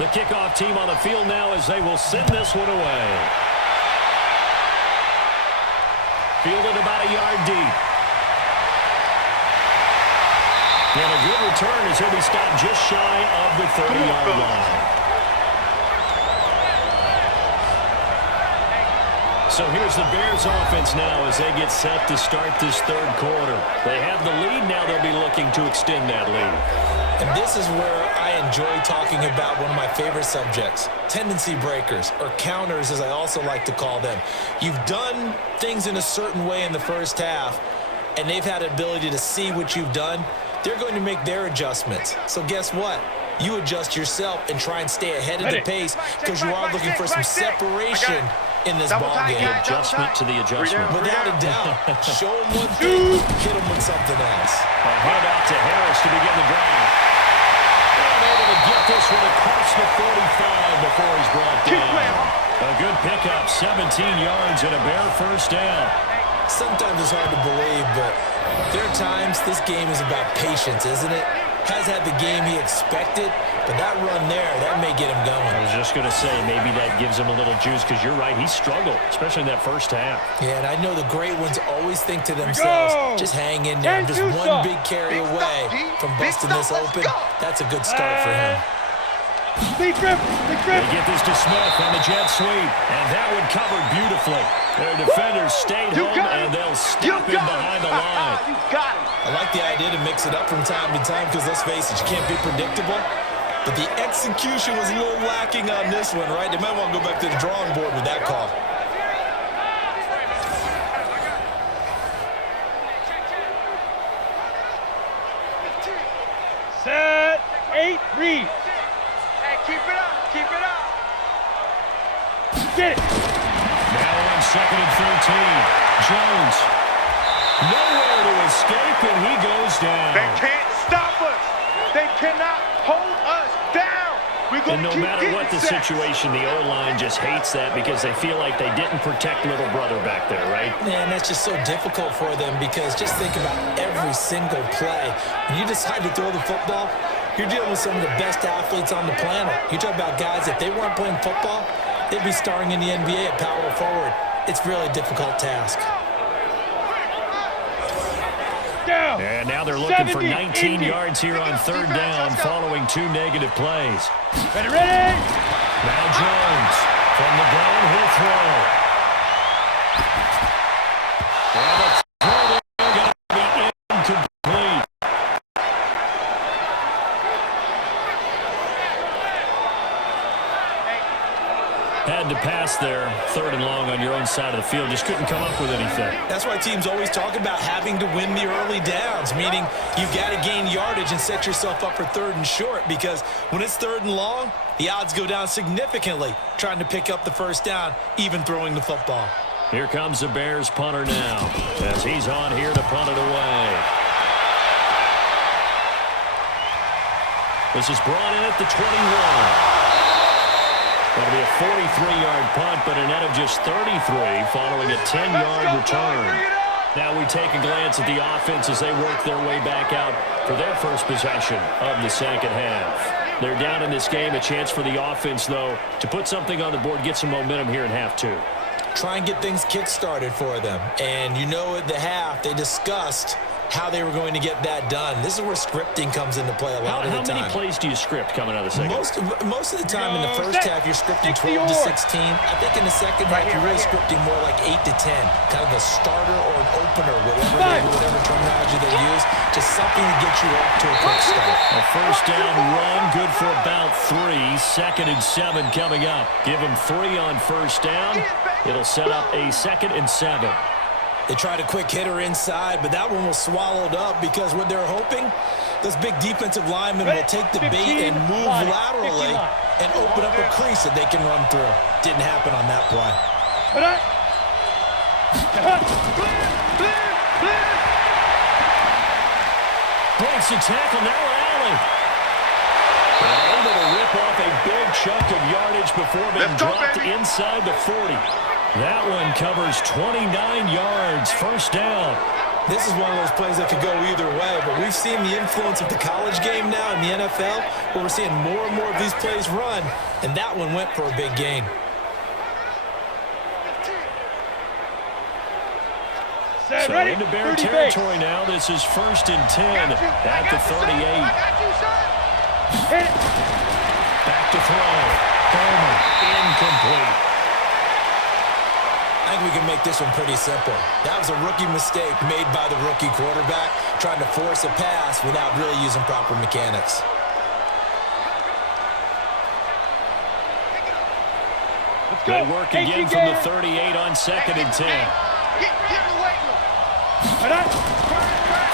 The kickoff team on the field now as they will send this one away. Fielded about a yard deep. And a good return as he'll be stopped just shy of the 30-yard line. So here's the Bears offense now as they get set to start this third quarter. They have the lead. Now they'll be looking to extend that lead. And this is where I enjoy talking about one of my favorite subjects, tendency breakers, or counters as I also like to call them. You've done things in a certain way in the first half, and they've had an ability to see what you've done. They're going to make their adjustments. So guess what? You adjust yourself and try and stay ahead of the pace because you are looking for some separation in this ballgame. The adjustment to the adjustment. Without a doubt. Show them one thing, hit them with something else. A handout to Harris to begin the drive. And able to get this one across the 45 before he's brought down. A good pickup, 17 yards and a Bear first down. Sometimes it's hard to believe, but there are times this game is about patience, isn't it? Has had the game he expected, but that run there, that may get him going. I was just going to say, maybe that gives him a little juice because you're right, he struggled, especially in that first half. Yeah, and I know the great ones always think to themselves, just hang in there. I'm just one big carry away from busting this open. That's a good start for him. Big trip. They get this to Smith on the jet sweep, and that one covered beautifully. Their defenders stayed home, and they'll stop him behind the line. You got him. I like the idea to mix it up from time to time because, let's face it, you can't be predictable. But the execution was a little lacking on this one, right? They might want to go back to the drawing board with that call. Set. 8. Read. Hey, keep it up. Keep it up. Get it. Now on 2nd and 13. Jones. Nowhere to escape, and he goes down. They can't stop us. They cannot hold us down. We're going And no matter what the situation, the O-line just hates that because they feel like they didn't protect little brother back there, right? Man, that's just so difficult for them because just think about every single play. When you decide to throw the football, you're dealing with some of the best athletes on the planet. You talk about guys, if they weren't playing football, they'd be starring in the NBA at power forward. It's really a difficult task. Down. And now they're looking for 70, 19 80. yards here on third down following 2 negative plays. Ready. Now Jones from the downhill throw. Well, the throw there going to be incomplete. Had to pass there, 3rd and long on your own side of the field. Just couldn't come up with anything. That's why teams always talk about having to win the early downs, meaning you've got to gain yardage and set yourself up for 3rd and short, because when it's 3rd and long, the odds go down significantly trying to pick up the 1st down, even throwing the football. Here comes the Bears punter now, as he's on here to punt it away. This is brought in at the 21. That'll be a 43-yard punt, but a net of just 33 following a 10-yard return. Now we take a glance at the offense as they work their way back out for their first possession of the second half. They're down in this game. A chance for the offense, though, to put something on the board, get some momentum here in half 2. Try and get things kick-started for them. And you know at the half, they discussed how they were going to get that done. This is where scripting comes into play a lot of the time. How many plays do you script coming out of the second? Most of the time in the first half, you're scripting 12 to 16. I think in the second half, you're really scripting more like 8 to 10. Kind of a starter or an opener, whatever terminology they use. Just something to get you off to a quick start. A 1st down run, good for about 3. 2nd and 7 coming up. Give them 3 on 1st down. It'll set up a 2nd and 7. They tried a quick hitter inside, but that one was swallowed up because what they're hoping, those big defensive linemen will take the bait and move laterally and open up a crease that they can run through. Didn't happen on that play. Breaks the tackle, now Allen. Able to rip off a big chunk of yardage before being dropped inside the 40. That one covers 29 yards, 1st down. This is one of those plays that could go either way, but we've seen the influence of the college game now in the NFL, where we're seeing more and more of these plays run, and that one went for a big gain. So into Bear territory now. This is 1st and 10 at the 38. Back to throw. Bowman, incomplete. I think we can make this one pretty simple. That was a rookie mistake made by the rookie quarterback, trying to force a pass without really using proper mechanics. They work again from the 38 on 2nd and 10.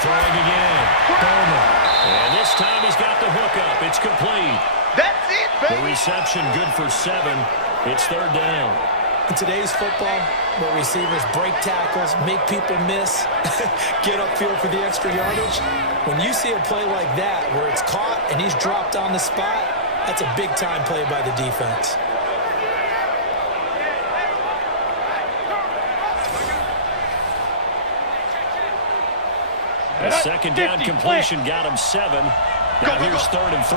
Throwing again. Bowman. And this time he's got the hook up. It's complete. That's it, baby. The reception good for 7. It's 3rd down. In today's football, where receivers break tackles, make people miss, get upfield for the extra yardage, when you see a play like that where it's caught and he's dropped on the spot, that's a big-time play by the defense. A 2nd down completion got him 7. Now here's 3rd and 3.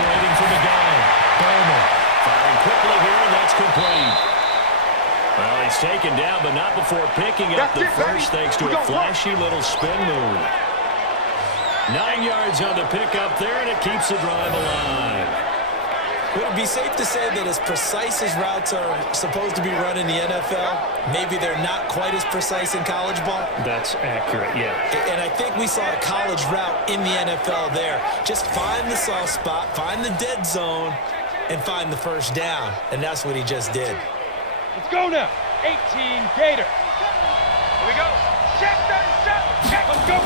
Operating from the gun. Bowman firing quickly here, and that's complete. Well, he's taken down, but not before picking up the first, thanks to a flashy little spin move. 9 yards on the pickup there, and it keeps the drive alive. Would it be safe to say that as precise as routes are supposed to be run in the NFL, maybe they're not quite as precise in college ball? That's accurate, yeah. And I think we saw a college route in the NFL there. Just find the soft spot, find the dead zone, and find the 1st down. And that's what he just did. Let's go now. 18 Gator. Here we go. Check 37. Check. Let's go.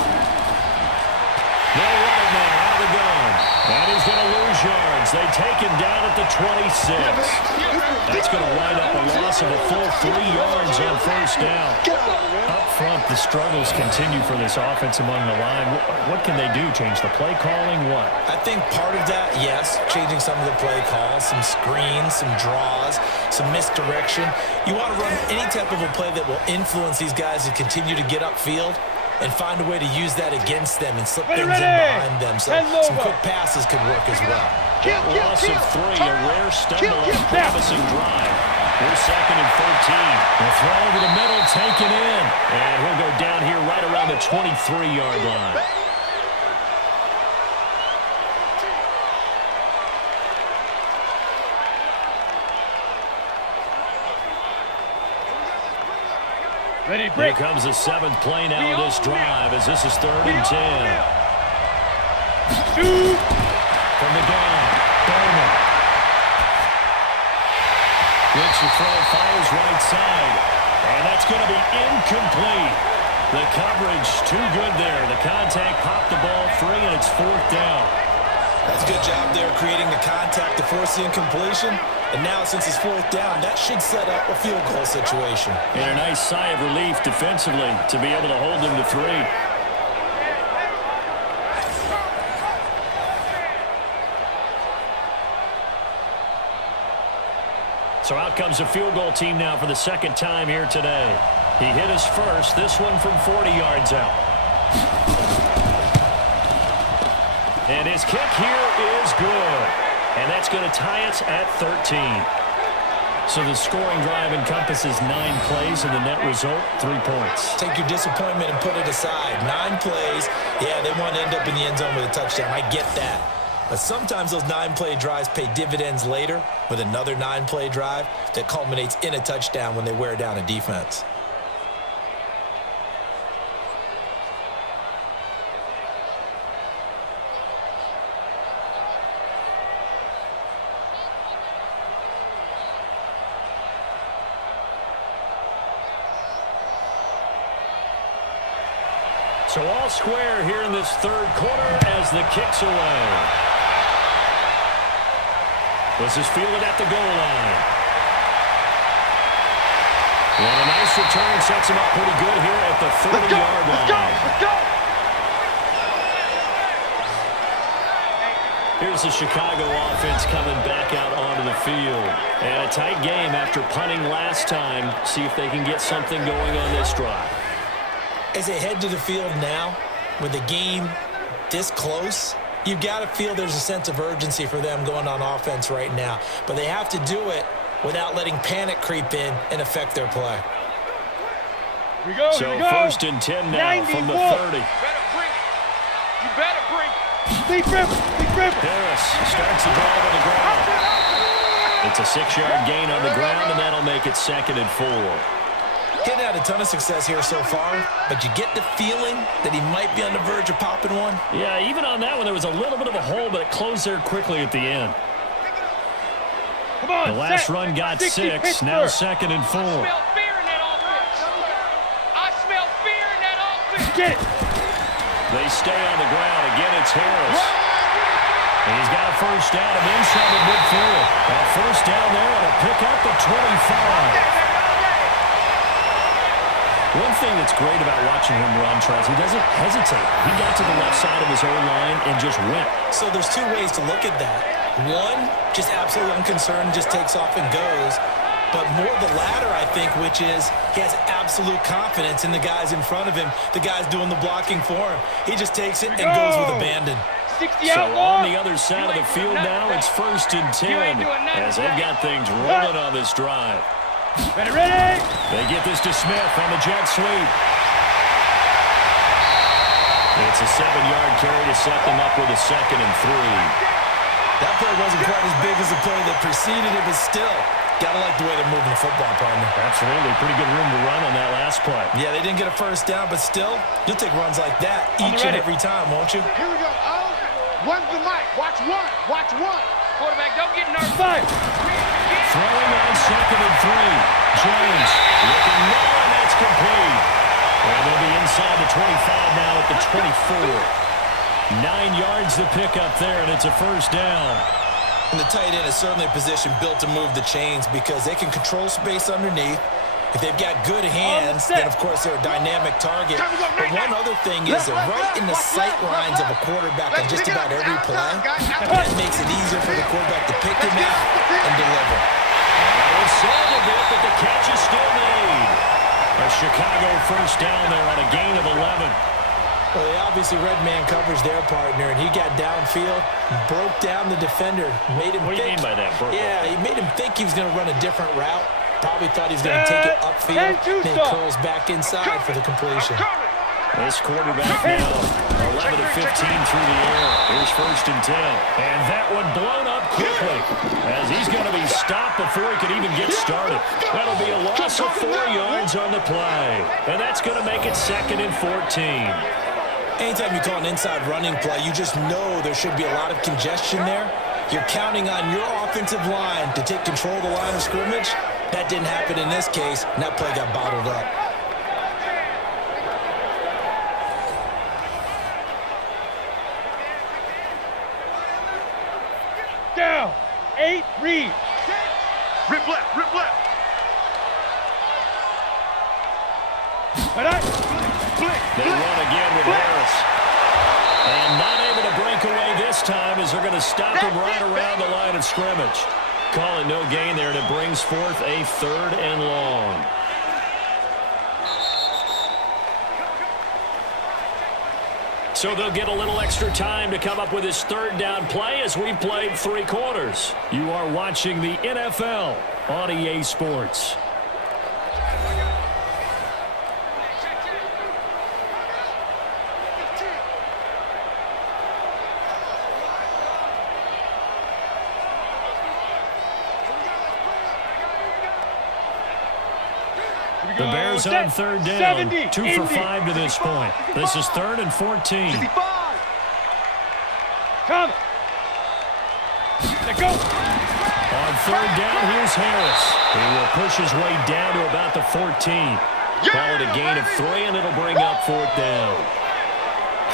No right now out of the gun. And he's going to lose yards. They take him down at the 26. That's going to wind up a loss of a full 3 yards on 1st down. Up front, the struggles continue for this offense among the line. What can they do? Change the play calling? What? I think part of that, yes, changing some of the play calls, some screens, some draws, some misdirection. You want to run any type of a play that will influence these guys to continue to get upfield and find a way to use that against them and slip things in behind them. So some quick passes could work as well. Loss of 3, a rare stumble on a promising drive. Here's 2nd and 13. The throw over the middle, taken in. And he'll go down here right around the 23-yard line. Ready, Here break. comes the 7th play now of this drive as this is 3rd and 10. Shoot. From the gun. a throw, fires right side. And that's going to be incomplete. The coverage too good there. The contact popped the ball free, and it's 4th down. That's a good job there creating the contact to force the incompletion. And now, since it's 4th down, that should set up a field goal situation. And a nice sigh of relief defensively to be able to hold them to 3. So out comes the field goal team now for the 2nd time here today. He hit his first, this one from 40 yards out. And his kick here is good. And that's going to tie us at 13. So the scoring drive encompasses 9 plays, and the net result, 3 points. Take your disappointment and put it aside. 9 plays. Yeah, they want to end up in the end zone with a touchdown. I get that. But sometimes those 9-play drives pay dividends later with another 9-play drive that culminates in a touchdown when they wear down a defense. So all square here in this 3rd quarter as the kick's away. This is fielded at the goal line. And a nice return sets him up pretty good here at the 30-yard line. Let's go! Here's the Chicago offense coming back out onto the field. And a tight game after punting last time. See if they can get something going on this drive. As they head to the field now, with the game this close, you've got to feel there's a sense of urgency for them going on offense right now. But they have to do it without letting panic creep in and affect their play. Here we go, So here we go. 1st and 10 now from the 30. Better bring it. You better bring it. Big River, Big River. Harris starts the drive on the ground. It's a 6-yard gain on the ground, and that'll make it 2nd and 4. Getting had a ton of success here so far, but you get the feeling that he might be on the verge of popping one. Yeah, even on that one, there was a little bit of a hole, but it closed there quickly at the end. Come on, The last set. run got 60 6, now Pittsburgh. 2nd and 4. I smell fear in that offense. I smell fear in that offense. Get it. They stay on the ground. Again, it's Harris. And he's got a 1st down and inside the midfield. A 1st down there and a pick up at 25. One thing that's great about watching him run, Charles, he doesn't hesitate. He got to the left side of his own line and just went. So there's 2 ways to look at that. One, just absolutely unconcerned, just takes off and goes. But more the latter, I think, which is he has absolute confidence in the guys in front of him, the guys doing the blocking for him. He just takes it and goes with abandon. 60 So outlaw. on the other side of the field now, it's 1st and 10 as they've got things rolling on this drive. Ready, ready. They get this to Smith on the jet sweep. It's a 7-yard carry to set them up with a 2nd and 3. That play wasn't quite as big as the play that preceded it, but still, gotta like the way they're moving the football, partner. Absolutely. Pretty good room to run on that last play. Yeah, they didn't get a 1st down, but still, you'll take runs like that each and every time, won't you? Here we go. One's the mic. Watch one. Watch one. Quarterback, don't get nervous. 5. Throwing on 2nd and 3. James looking low, and that's complete. And they'll be inside the 25 now at the 24. 9 yards to pick up there, and it's a 1st down. And the tight end is certainly a position built to move the chains because they can control space underneath. If they've got good hands, then, of course, they're a dynamic target. But one other thing is they're right in the sight lines of a quarterback on just about every play. That makes it easier for the quarterback to pick him out and deliver. It's slowed a bit, but the catch is still made. A Chicago 1st down there on a gain of 11. Well, they obviously red man coverage their partner, and he got downfield, broke down the defender, made him What do you think. mean by that, Burke? Yeah, he made him think he was going to run a different route. Probably thought he was going to take it upfield, then he curls back inside for the completion. This quarterback now 11 of 15 through the air. Here's 1st and 10. And that one blown up quickly as he's going to be stopped before he could even get started. That'll be a loss of 4 yards on the play. And that's going to make it 2nd and 14. Anytime you call an inside running play, you just know there should be a lot of congestion there. You're counting on your offensive line to take control of the line of scrimmage. That didn't happen in this case, and that play got bottled up. Down. 8, read. Rip left, rip left. They run again with Harris. And not able to break away this time as they're going to stop him right around the line of scrimmage. Call it no gain there, and it brings forth a 3rd and long. So they'll get a little extra time to come up with his 3rd down play as we played 3 quarters. You are watching the NFL on EA Sports. The Bears on 3rd down, 2 for 5 to this point. This is 3rd and 14. Come. Let go. On 3rd down, here's Harris. He will push his way down to about the 14. Call it a gain of 3, and it'll bring up 4th down.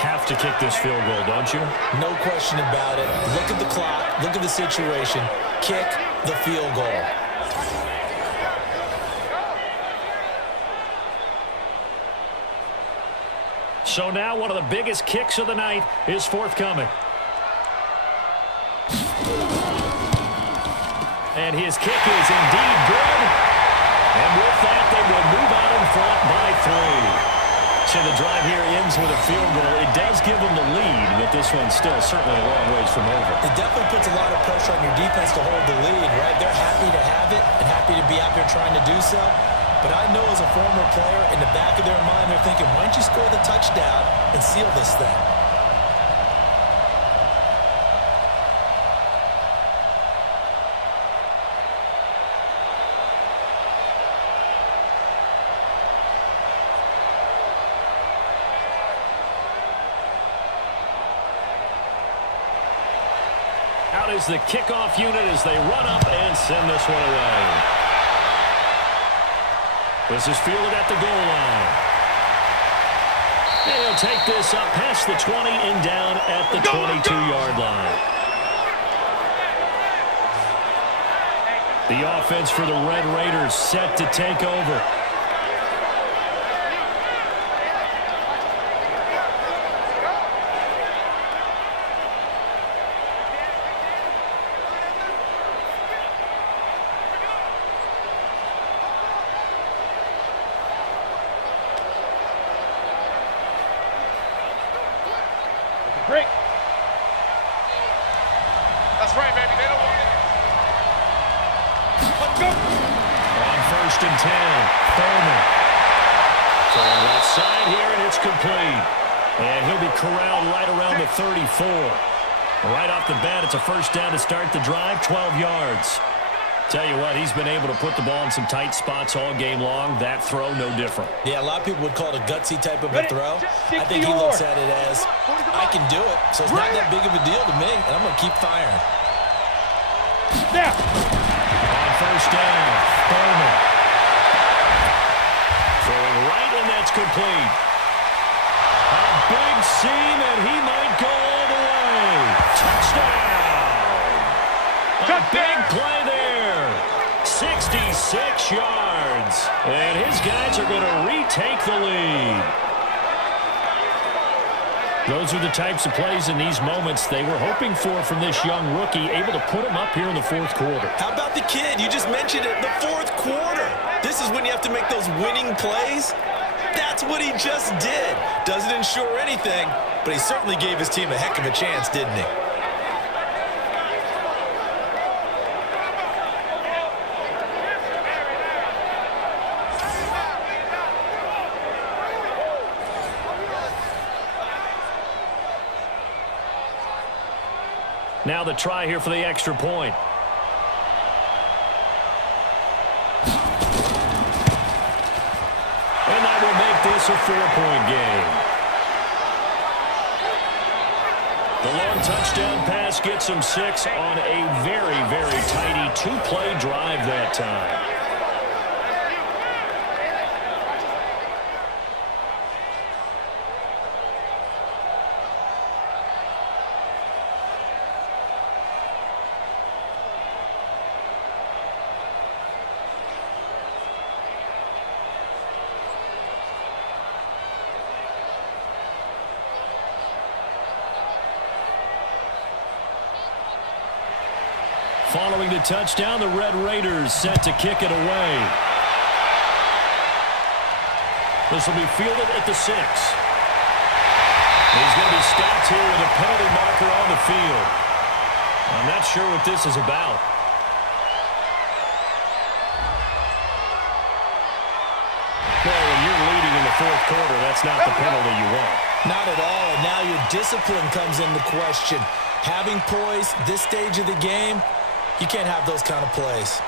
Have to kick this field goal, don't you? No question about it. Look at the clock. Look at the situation. Kick the field goal. So now one of the biggest kicks of the night is forthcoming. And his kick is indeed good. And with that, they will move out in front by 3. So the drive here ends with a field goal. It does give them the lead, but this one's still certainly a long ways from over. It definitely puts a lot of pressure on your defense to hold the lead, right? They're happy to have it and happy to be out there trying to do so. But I know as a former player, in the back of their mind, they're thinking, why don't you score the touchdown and seal this thing? Out is the kickoff unit as they run up and send this one away. This is fielded at the goal line. And he'll take this up past the 20 and down at the 22-yard line. The offense for the Red Raiders set to take over. Break. That's right, baby. They don't want it. Let's go. On 1st and 10, Bowman. So on that side here, and it's complete. And he'll be corralled right around the 34. Right off the bat, it's a 1st down to start the drive, 12 yards. Tell you what, he's been able to put the ball in some tight spots all game long. That throw, no different. Yeah, a lot of people would call it a gutsy type of a throw. I think he looks at it as, I can do it, so it's not that big of a deal to me, and I'm going to keep firing. Now. On 1st down, Bowman. Throwing right, and that's complete. A big seam, and he might go all the way. Touchdown! A big play there. 66 yards. And his guys are going to retake the lead. Those are the types of plays in these moments they were hoping for from this young rookie, able to put him up here in the 4th quarter. How about the kid? You just mentioned it, the 4th quarter. This is when you have to make those winning plays. That's what he just did. Doesn't ensure anything, but he certainly gave his team a heck of a chance, didn't he? Now the try here for the extra point. And that will make this a 4-point game. The long touchdown pass gets him 6 on a very, very tidy 2-play drive that time. Following the touchdown, the Red Raiders set to kick it away. This will be fielded at the 6. He's going to be stopped here with a penalty marker on the field. I'm not sure what this is about. Well, when you're leading in the fourth quarter, that's not the penalty you want. Not at all, and now your discipline comes into question. Having poise this stage of the game, you can't have those kind of plays.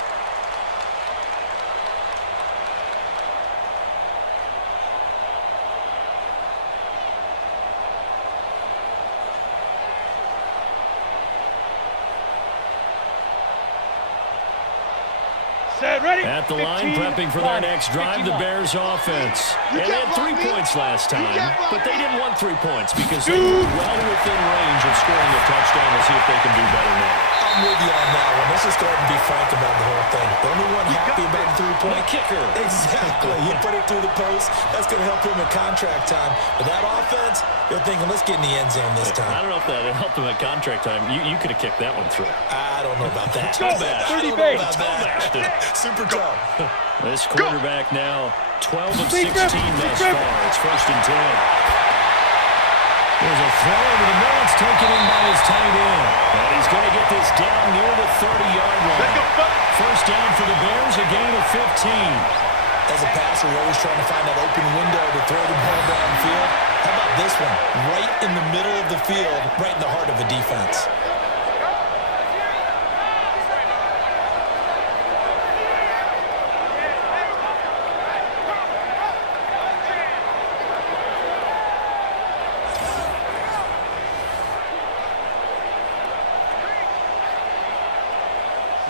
Ready? At the line, prepping for their next drive, the Bears offense. And they had 3 points last time, but they didn't want 3 points because they were well within range of scoring a touchdown. We'll see if they can do better now. I'm with you on that one. Let's just go ahead and be frank about the whole thing. The only one happy about the 3-point kicker. Exactly. You put it through the post, that's going to help him in contract time. But that offense, they're thinking, let's get in the end zone this time. I don't know if that helped them at contract time. You could have kicked that one through. I don't know about that. Toe bash. 30 base. Super tough. This quarterback now 12 of 16 thus far. It's 1st and 10. There's a throw over the middle. It's taken in by his tight end. And he's going to get this down near the 30-yard line. First down for the Bears, a gain of 15. As a passer, you're always trying to find that open window to throw the ball downfield. How about this one? Right in the middle of the field, right in the heart of a defense.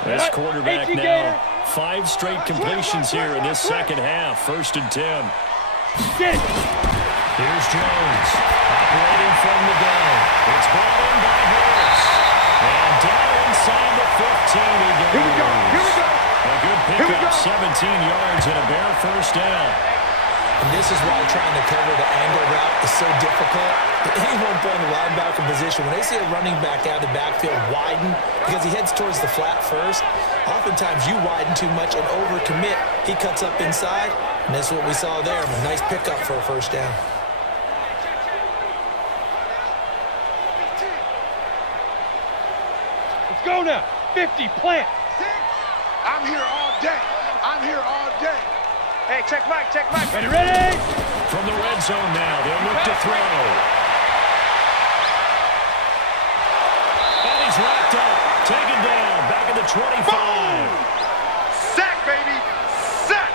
This quarterback now 5 straight completions here in this second half. 1st and 10. Here's Jones operating from the gun. It's brought in by Harris. And down inside the 15 he goes. Here we go. A good pickup, 17 yards and a Bear first down. And this is why trying to cover the angle route is so difficult. But anyone playing the linebacker position, when they see a running back out of the backfield widen because he heads towards the flat first, oftentimes you widen too much and overcommit. He cuts up inside, and that's what we saw there. A nice pickup for a first down. Let's go now. 50, plant. I'm here all day. I'm here all day. Hey, check Mike. Ready? From the red zone now, they'll look to throw. And he's wrapped up, taken down, back at the 25. Sack, baby. Sack.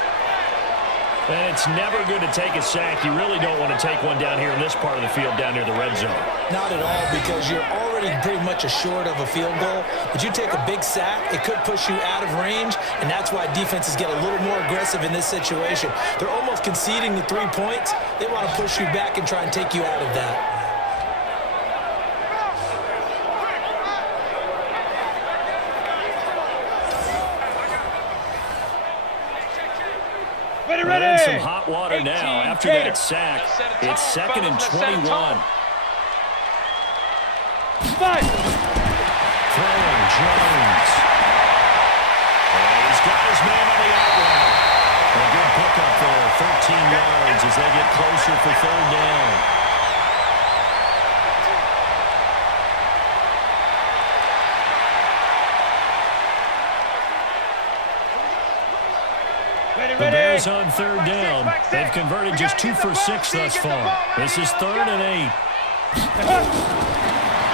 And it's never good to take a sack. You really don't want to take one down here in this part of the field, down near the red zone. Not at all, because you're already pretty much assured of a field goal. But you take a big sack, it could push you out of range, and that's why defenses get a little more aggressive in this situation. They're almost conceding the 3 points. They want to push you back and try and take you out of that. We're in some hot water now. After that sack, it's 2nd and 21. Throwing Jones. And he's got his man on the out route. A good pickup there, 13 yards as they get closer for 3rd down. The Bears on 3rd down. They've converted just 2 for 6 thus far. This is 3rd and 8.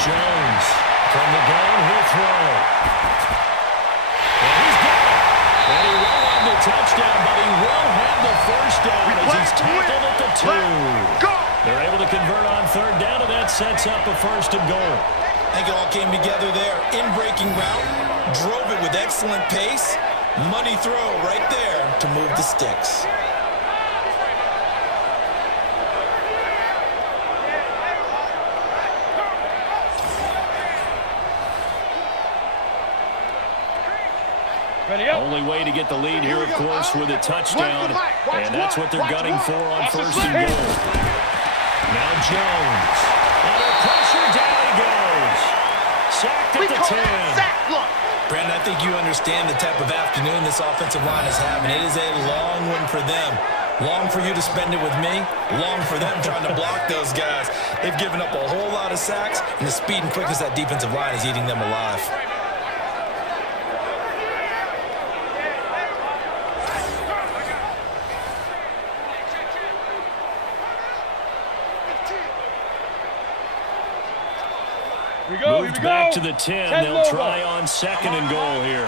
Jones from the gun, he'll throw. And he's got it. And he won't have the touchdown, but he will have the first down as he's tackled at the 2. They're able to convert on 3rd down, and that sets up a 1st and goal. I think it all came together there. In-breaking route, drove it with excellent pace. Money throw right there to move the sticks. Only way to get the lead here, of course, with a touchdown. And that's what they're gunning for on 1st and goal. Now Jones. Under pressure, down he goes. Sacked at the 10. Brandon, I think you understand the type of afternoon this offensive line is having. It is a long one for them. Long for you to spend it with me. Long for them trying to block those guys. They've given up a whole lot of sacks, and the speed and quickness of that defensive line is eating them alive. Moved back to the 10. They'll try on 2nd and goal here.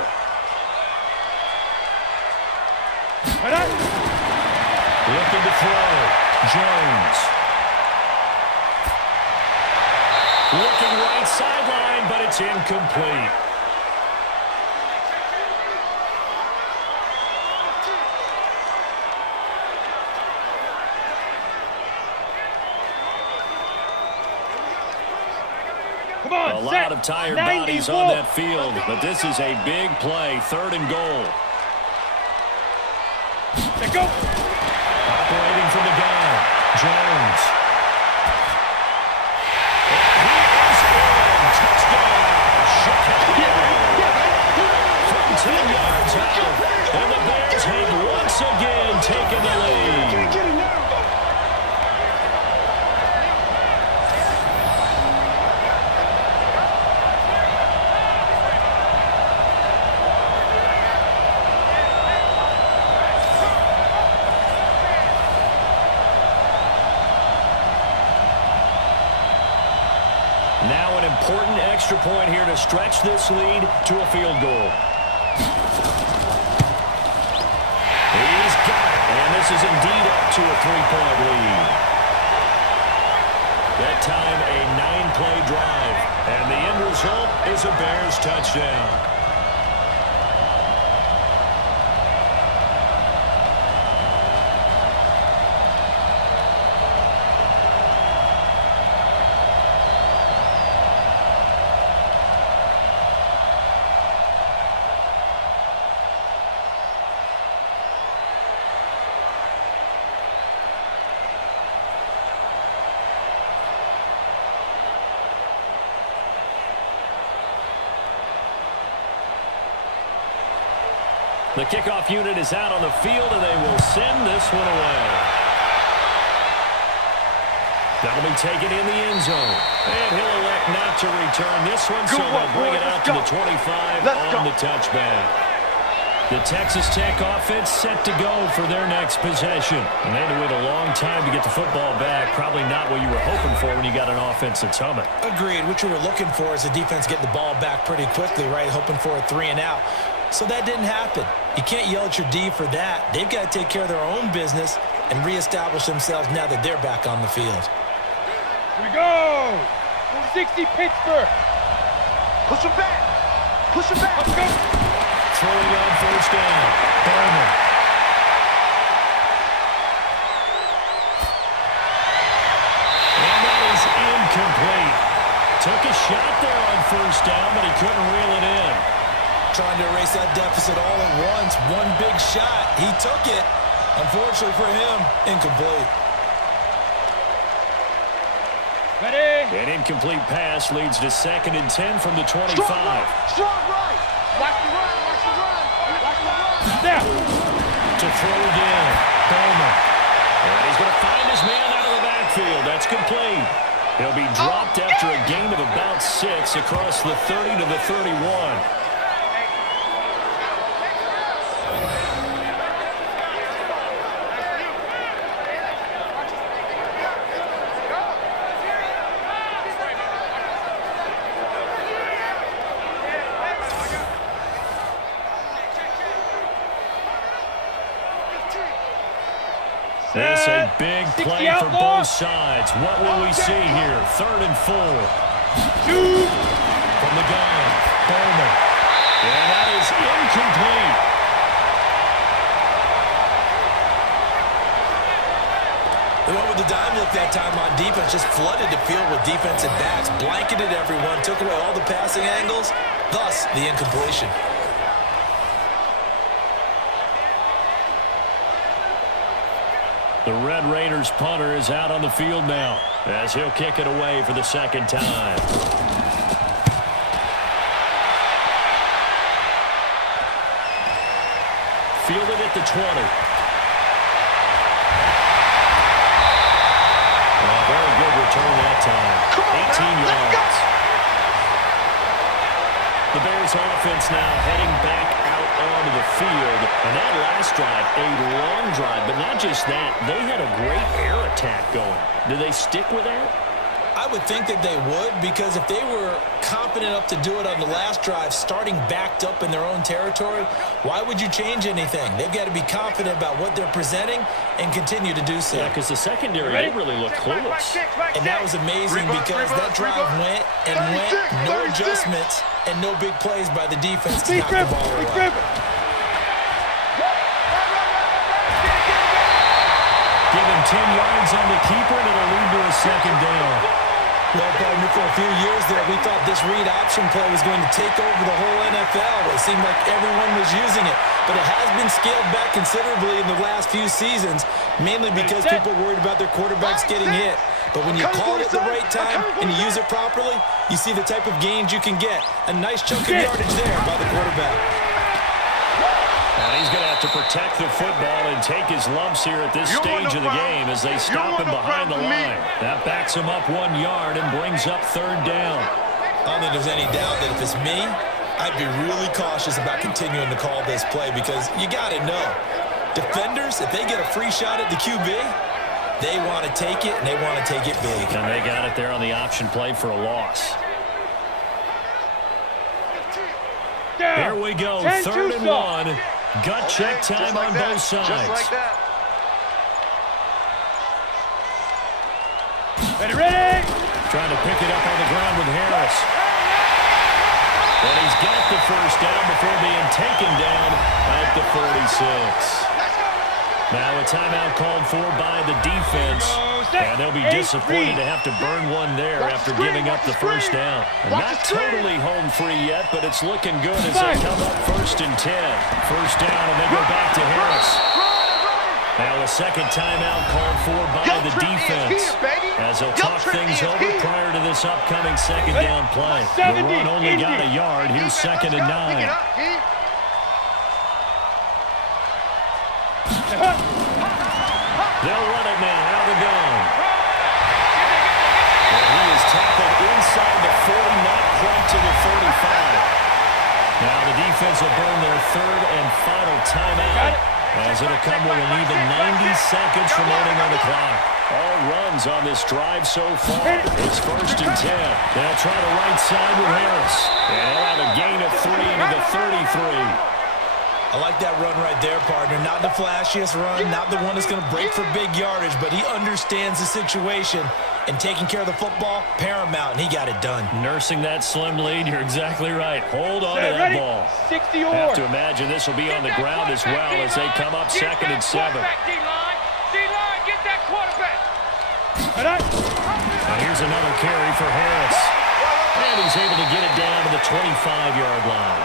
Looking to throw. Jones. Looking right sideline, but it's incomplete. A lot of tired bodies on that field, but this is a big play. 3rd and goal. Let go. Operating from the gun. Jones. And he is in. Touchdown. Chicago. From 10 yards out. And the Bears have once again taken the lead. Now an important extra point here to stretch this lead to a field goal. He's got it, and this is indeed up to a 3-point lead. That time a 9-play drive, and the end result is a Bears touchdown. The kickoff unit is out on the field, and they will send this one away. That'll be taken in the end zone. And he'll elect not to return this one, so they'll bring it out to the 25 on the touchback. The Texas Tech offense set to go for their next possession. And they had to wait a long time to get the football back. Probably not what you were hoping for when you got an offense that's humming. Agreed. What you were looking for is the defense getting the ball back pretty quickly, right? Hoping for a 3 and out. So that didn't happen. You can't yell at your D for that. They've got to take care of their own business and reestablish themselves now that they're back on the field. Here we go. 60 Pittsburgh. Push him back. Push him back. Let's go. Throwing on 1st down. Bowman. And that is incomplete. Took a shot there on 1st down, but he couldn't reel it in. Trying to erase that deficit all at once. One big shot. He took it. Unfortunately for him, incomplete. Ready. An incomplete pass leads to 2nd and 10 from the 25. Strong right. Watch the run. Watch the run. Watch the run. Snap. To throw again. Bowman. And he's going to find his man out of the backfield. That's complete. He'll be dropped after a gain of about 6 across the 30 to the 31. This a big play for both sides. What will we see here? 3rd and 4. Shoot. From the gun. Bowman. And that is incomplete. They went with the dime look that time on defense. Just flooded the field with defensive backs. Blanketed everyone. Took away all the passing angles. Thus, the incompletion. The Red Raiders punter is out on the field now as he'll kick it away for the 2nd time. fielded at the 20. Very good return that time. 18 yards. The Bears offense now heading back out onto the field. And that last drive, a long drive. But not just that, they had a great air attack going. Do they stick with that? I would think that they would, because if they were confident enough to do it on the last drive, starting backed up in their own territory, why would you change anything? They've got to be confident about what they're presenting and continue to do so. Yeah, because the secondary, they really looked clueless. And that was amazing because that drive went, no adjustments, and no big plays by the defense to knock the ball away. Give him 10 yards on the keeper, and it'll lead to a second down. Well, partner, for a few years there, we thought this read option play was going to take over the whole NFL. It seemed like everyone was using it, but it has been scaled back considerably in the last few seasons, mainly because people are worried about their quarterbacks getting hit. But when you call it at the right time and you use it properly, you see the type of gains you can get. A nice chunk of yardage there by the quarterback. And he's going to have to protect the football and take his lumps here at this stage of the game as they stop him behind the line. That backs him up 1 yard and brings up third down. I don't think there's any doubt that if it's me, I'd be really cautious about continuing to call this play because you got to know, defenders, if they get a free shot at the QB, they want to take it, and they want to take it big. And they got it there on the option play for a loss. There we go, 3rd and 1. Gut check time on both sides. Just like that. Ready? Trying to pick it up on the ground with Harris. And he's got the first down before being taken down at the 46. Now a timeout called for by the defense. And they'll be disappointed to have to burn one there after giving up the first down. Not totally home free yet, but it's looking good as they come up 1st and 10. First down, and they go back to Harris. Now a second timeout called for by the defense as they'll talk things over prior to this upcoming second down play. The run only got a yard. Here's 2nd and 9. They'll run it now out of the gun. And he is tackled inside the 40, not quite to the 35. Now the defense will burn their 3rd and final timeout as it'll come with an even 90 seconds remaining on the clock. All runs on this drive so far. It's 1st and 10. They'll try the right side with Harris. And he'll have a gain of 3 to the 33. I like that run right there, partner. Not the flashiest run, not the one that's going to break for big yardage, but he understands the situation, and taking care of the football, paramount, and he got it done. Nursing that slim lead, you're exactly right. Hold on to that ball. 60 or. Have to imagine this will be on the ground as well as they come up 2nd and 7. D-line, get that quarterback. And here's another carry for Harris. And he's able to get it down to the 25-yard line.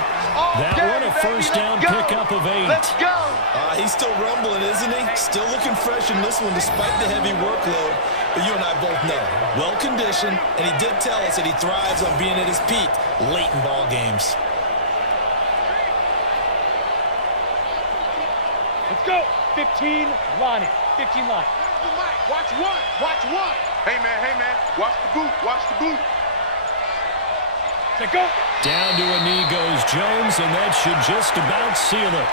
That one a first down pickup of 8. Let's go. He's still rumbling, isn't he? Still looking fresh in this one despite the heavy workload. But you and I both know, well-conditioned, and he did tell us that he thrives on being at his peak late in ball games. Let's go. 15 line it. 15 line. Watch one. Watch one. Hey, man. Watch the boot. Watch the boot. Let's go. Down to a knee goes Jones, and that should just about seal it.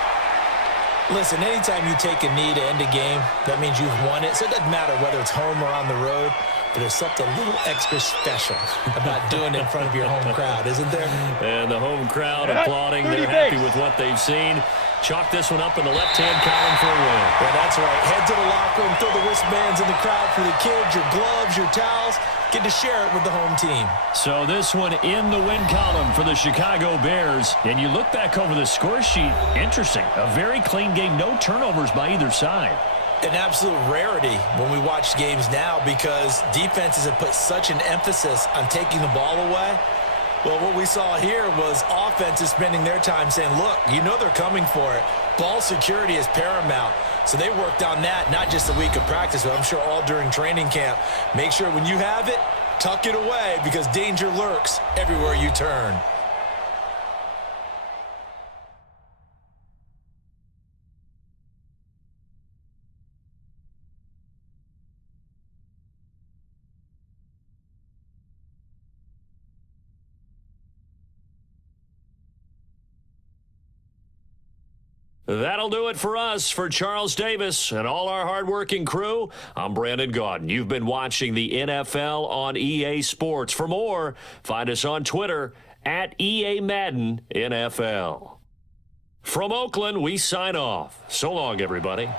Listen, anytime you take a knee to end a game, that means you've won it. So it doesn't matter whether it's home or on the road, but there's something a little extra special about doing it in front of your home crowd, isn't there? And the home crowd applauding. They're happy with what they've seen. Chalk this one up in the left-hand column for a win. Yeah, that's right. Head to the locker room, throw the wristbands in the crowd for the kids, your gloves, your towels. Get to share it with the home team. So this one in the win column for the Chicago Bears. And you look back over the score sheet, interesting. A very clean game, no turnovers by either side. An absolute rarity when we watch games now because defenses have put such an emphasis on taking the ball away. Well, what we saw here was offenses spending their time saying, look, you know they're coming for it. Ball security is paramount. So they worked on that, not just a week of practice, but I'm sure all during training camp. Make sure when you have it, tuck it away because danger lurks everywhere you turn. That'll do it for us. For Charles Davis and all our hardworking crew, I'm Brandon Gaudin. You've been watching the NFL on EA Sports. For more, find us on Twitter at EA Madden NFL. From Oakland, we sign off. So long, everybody.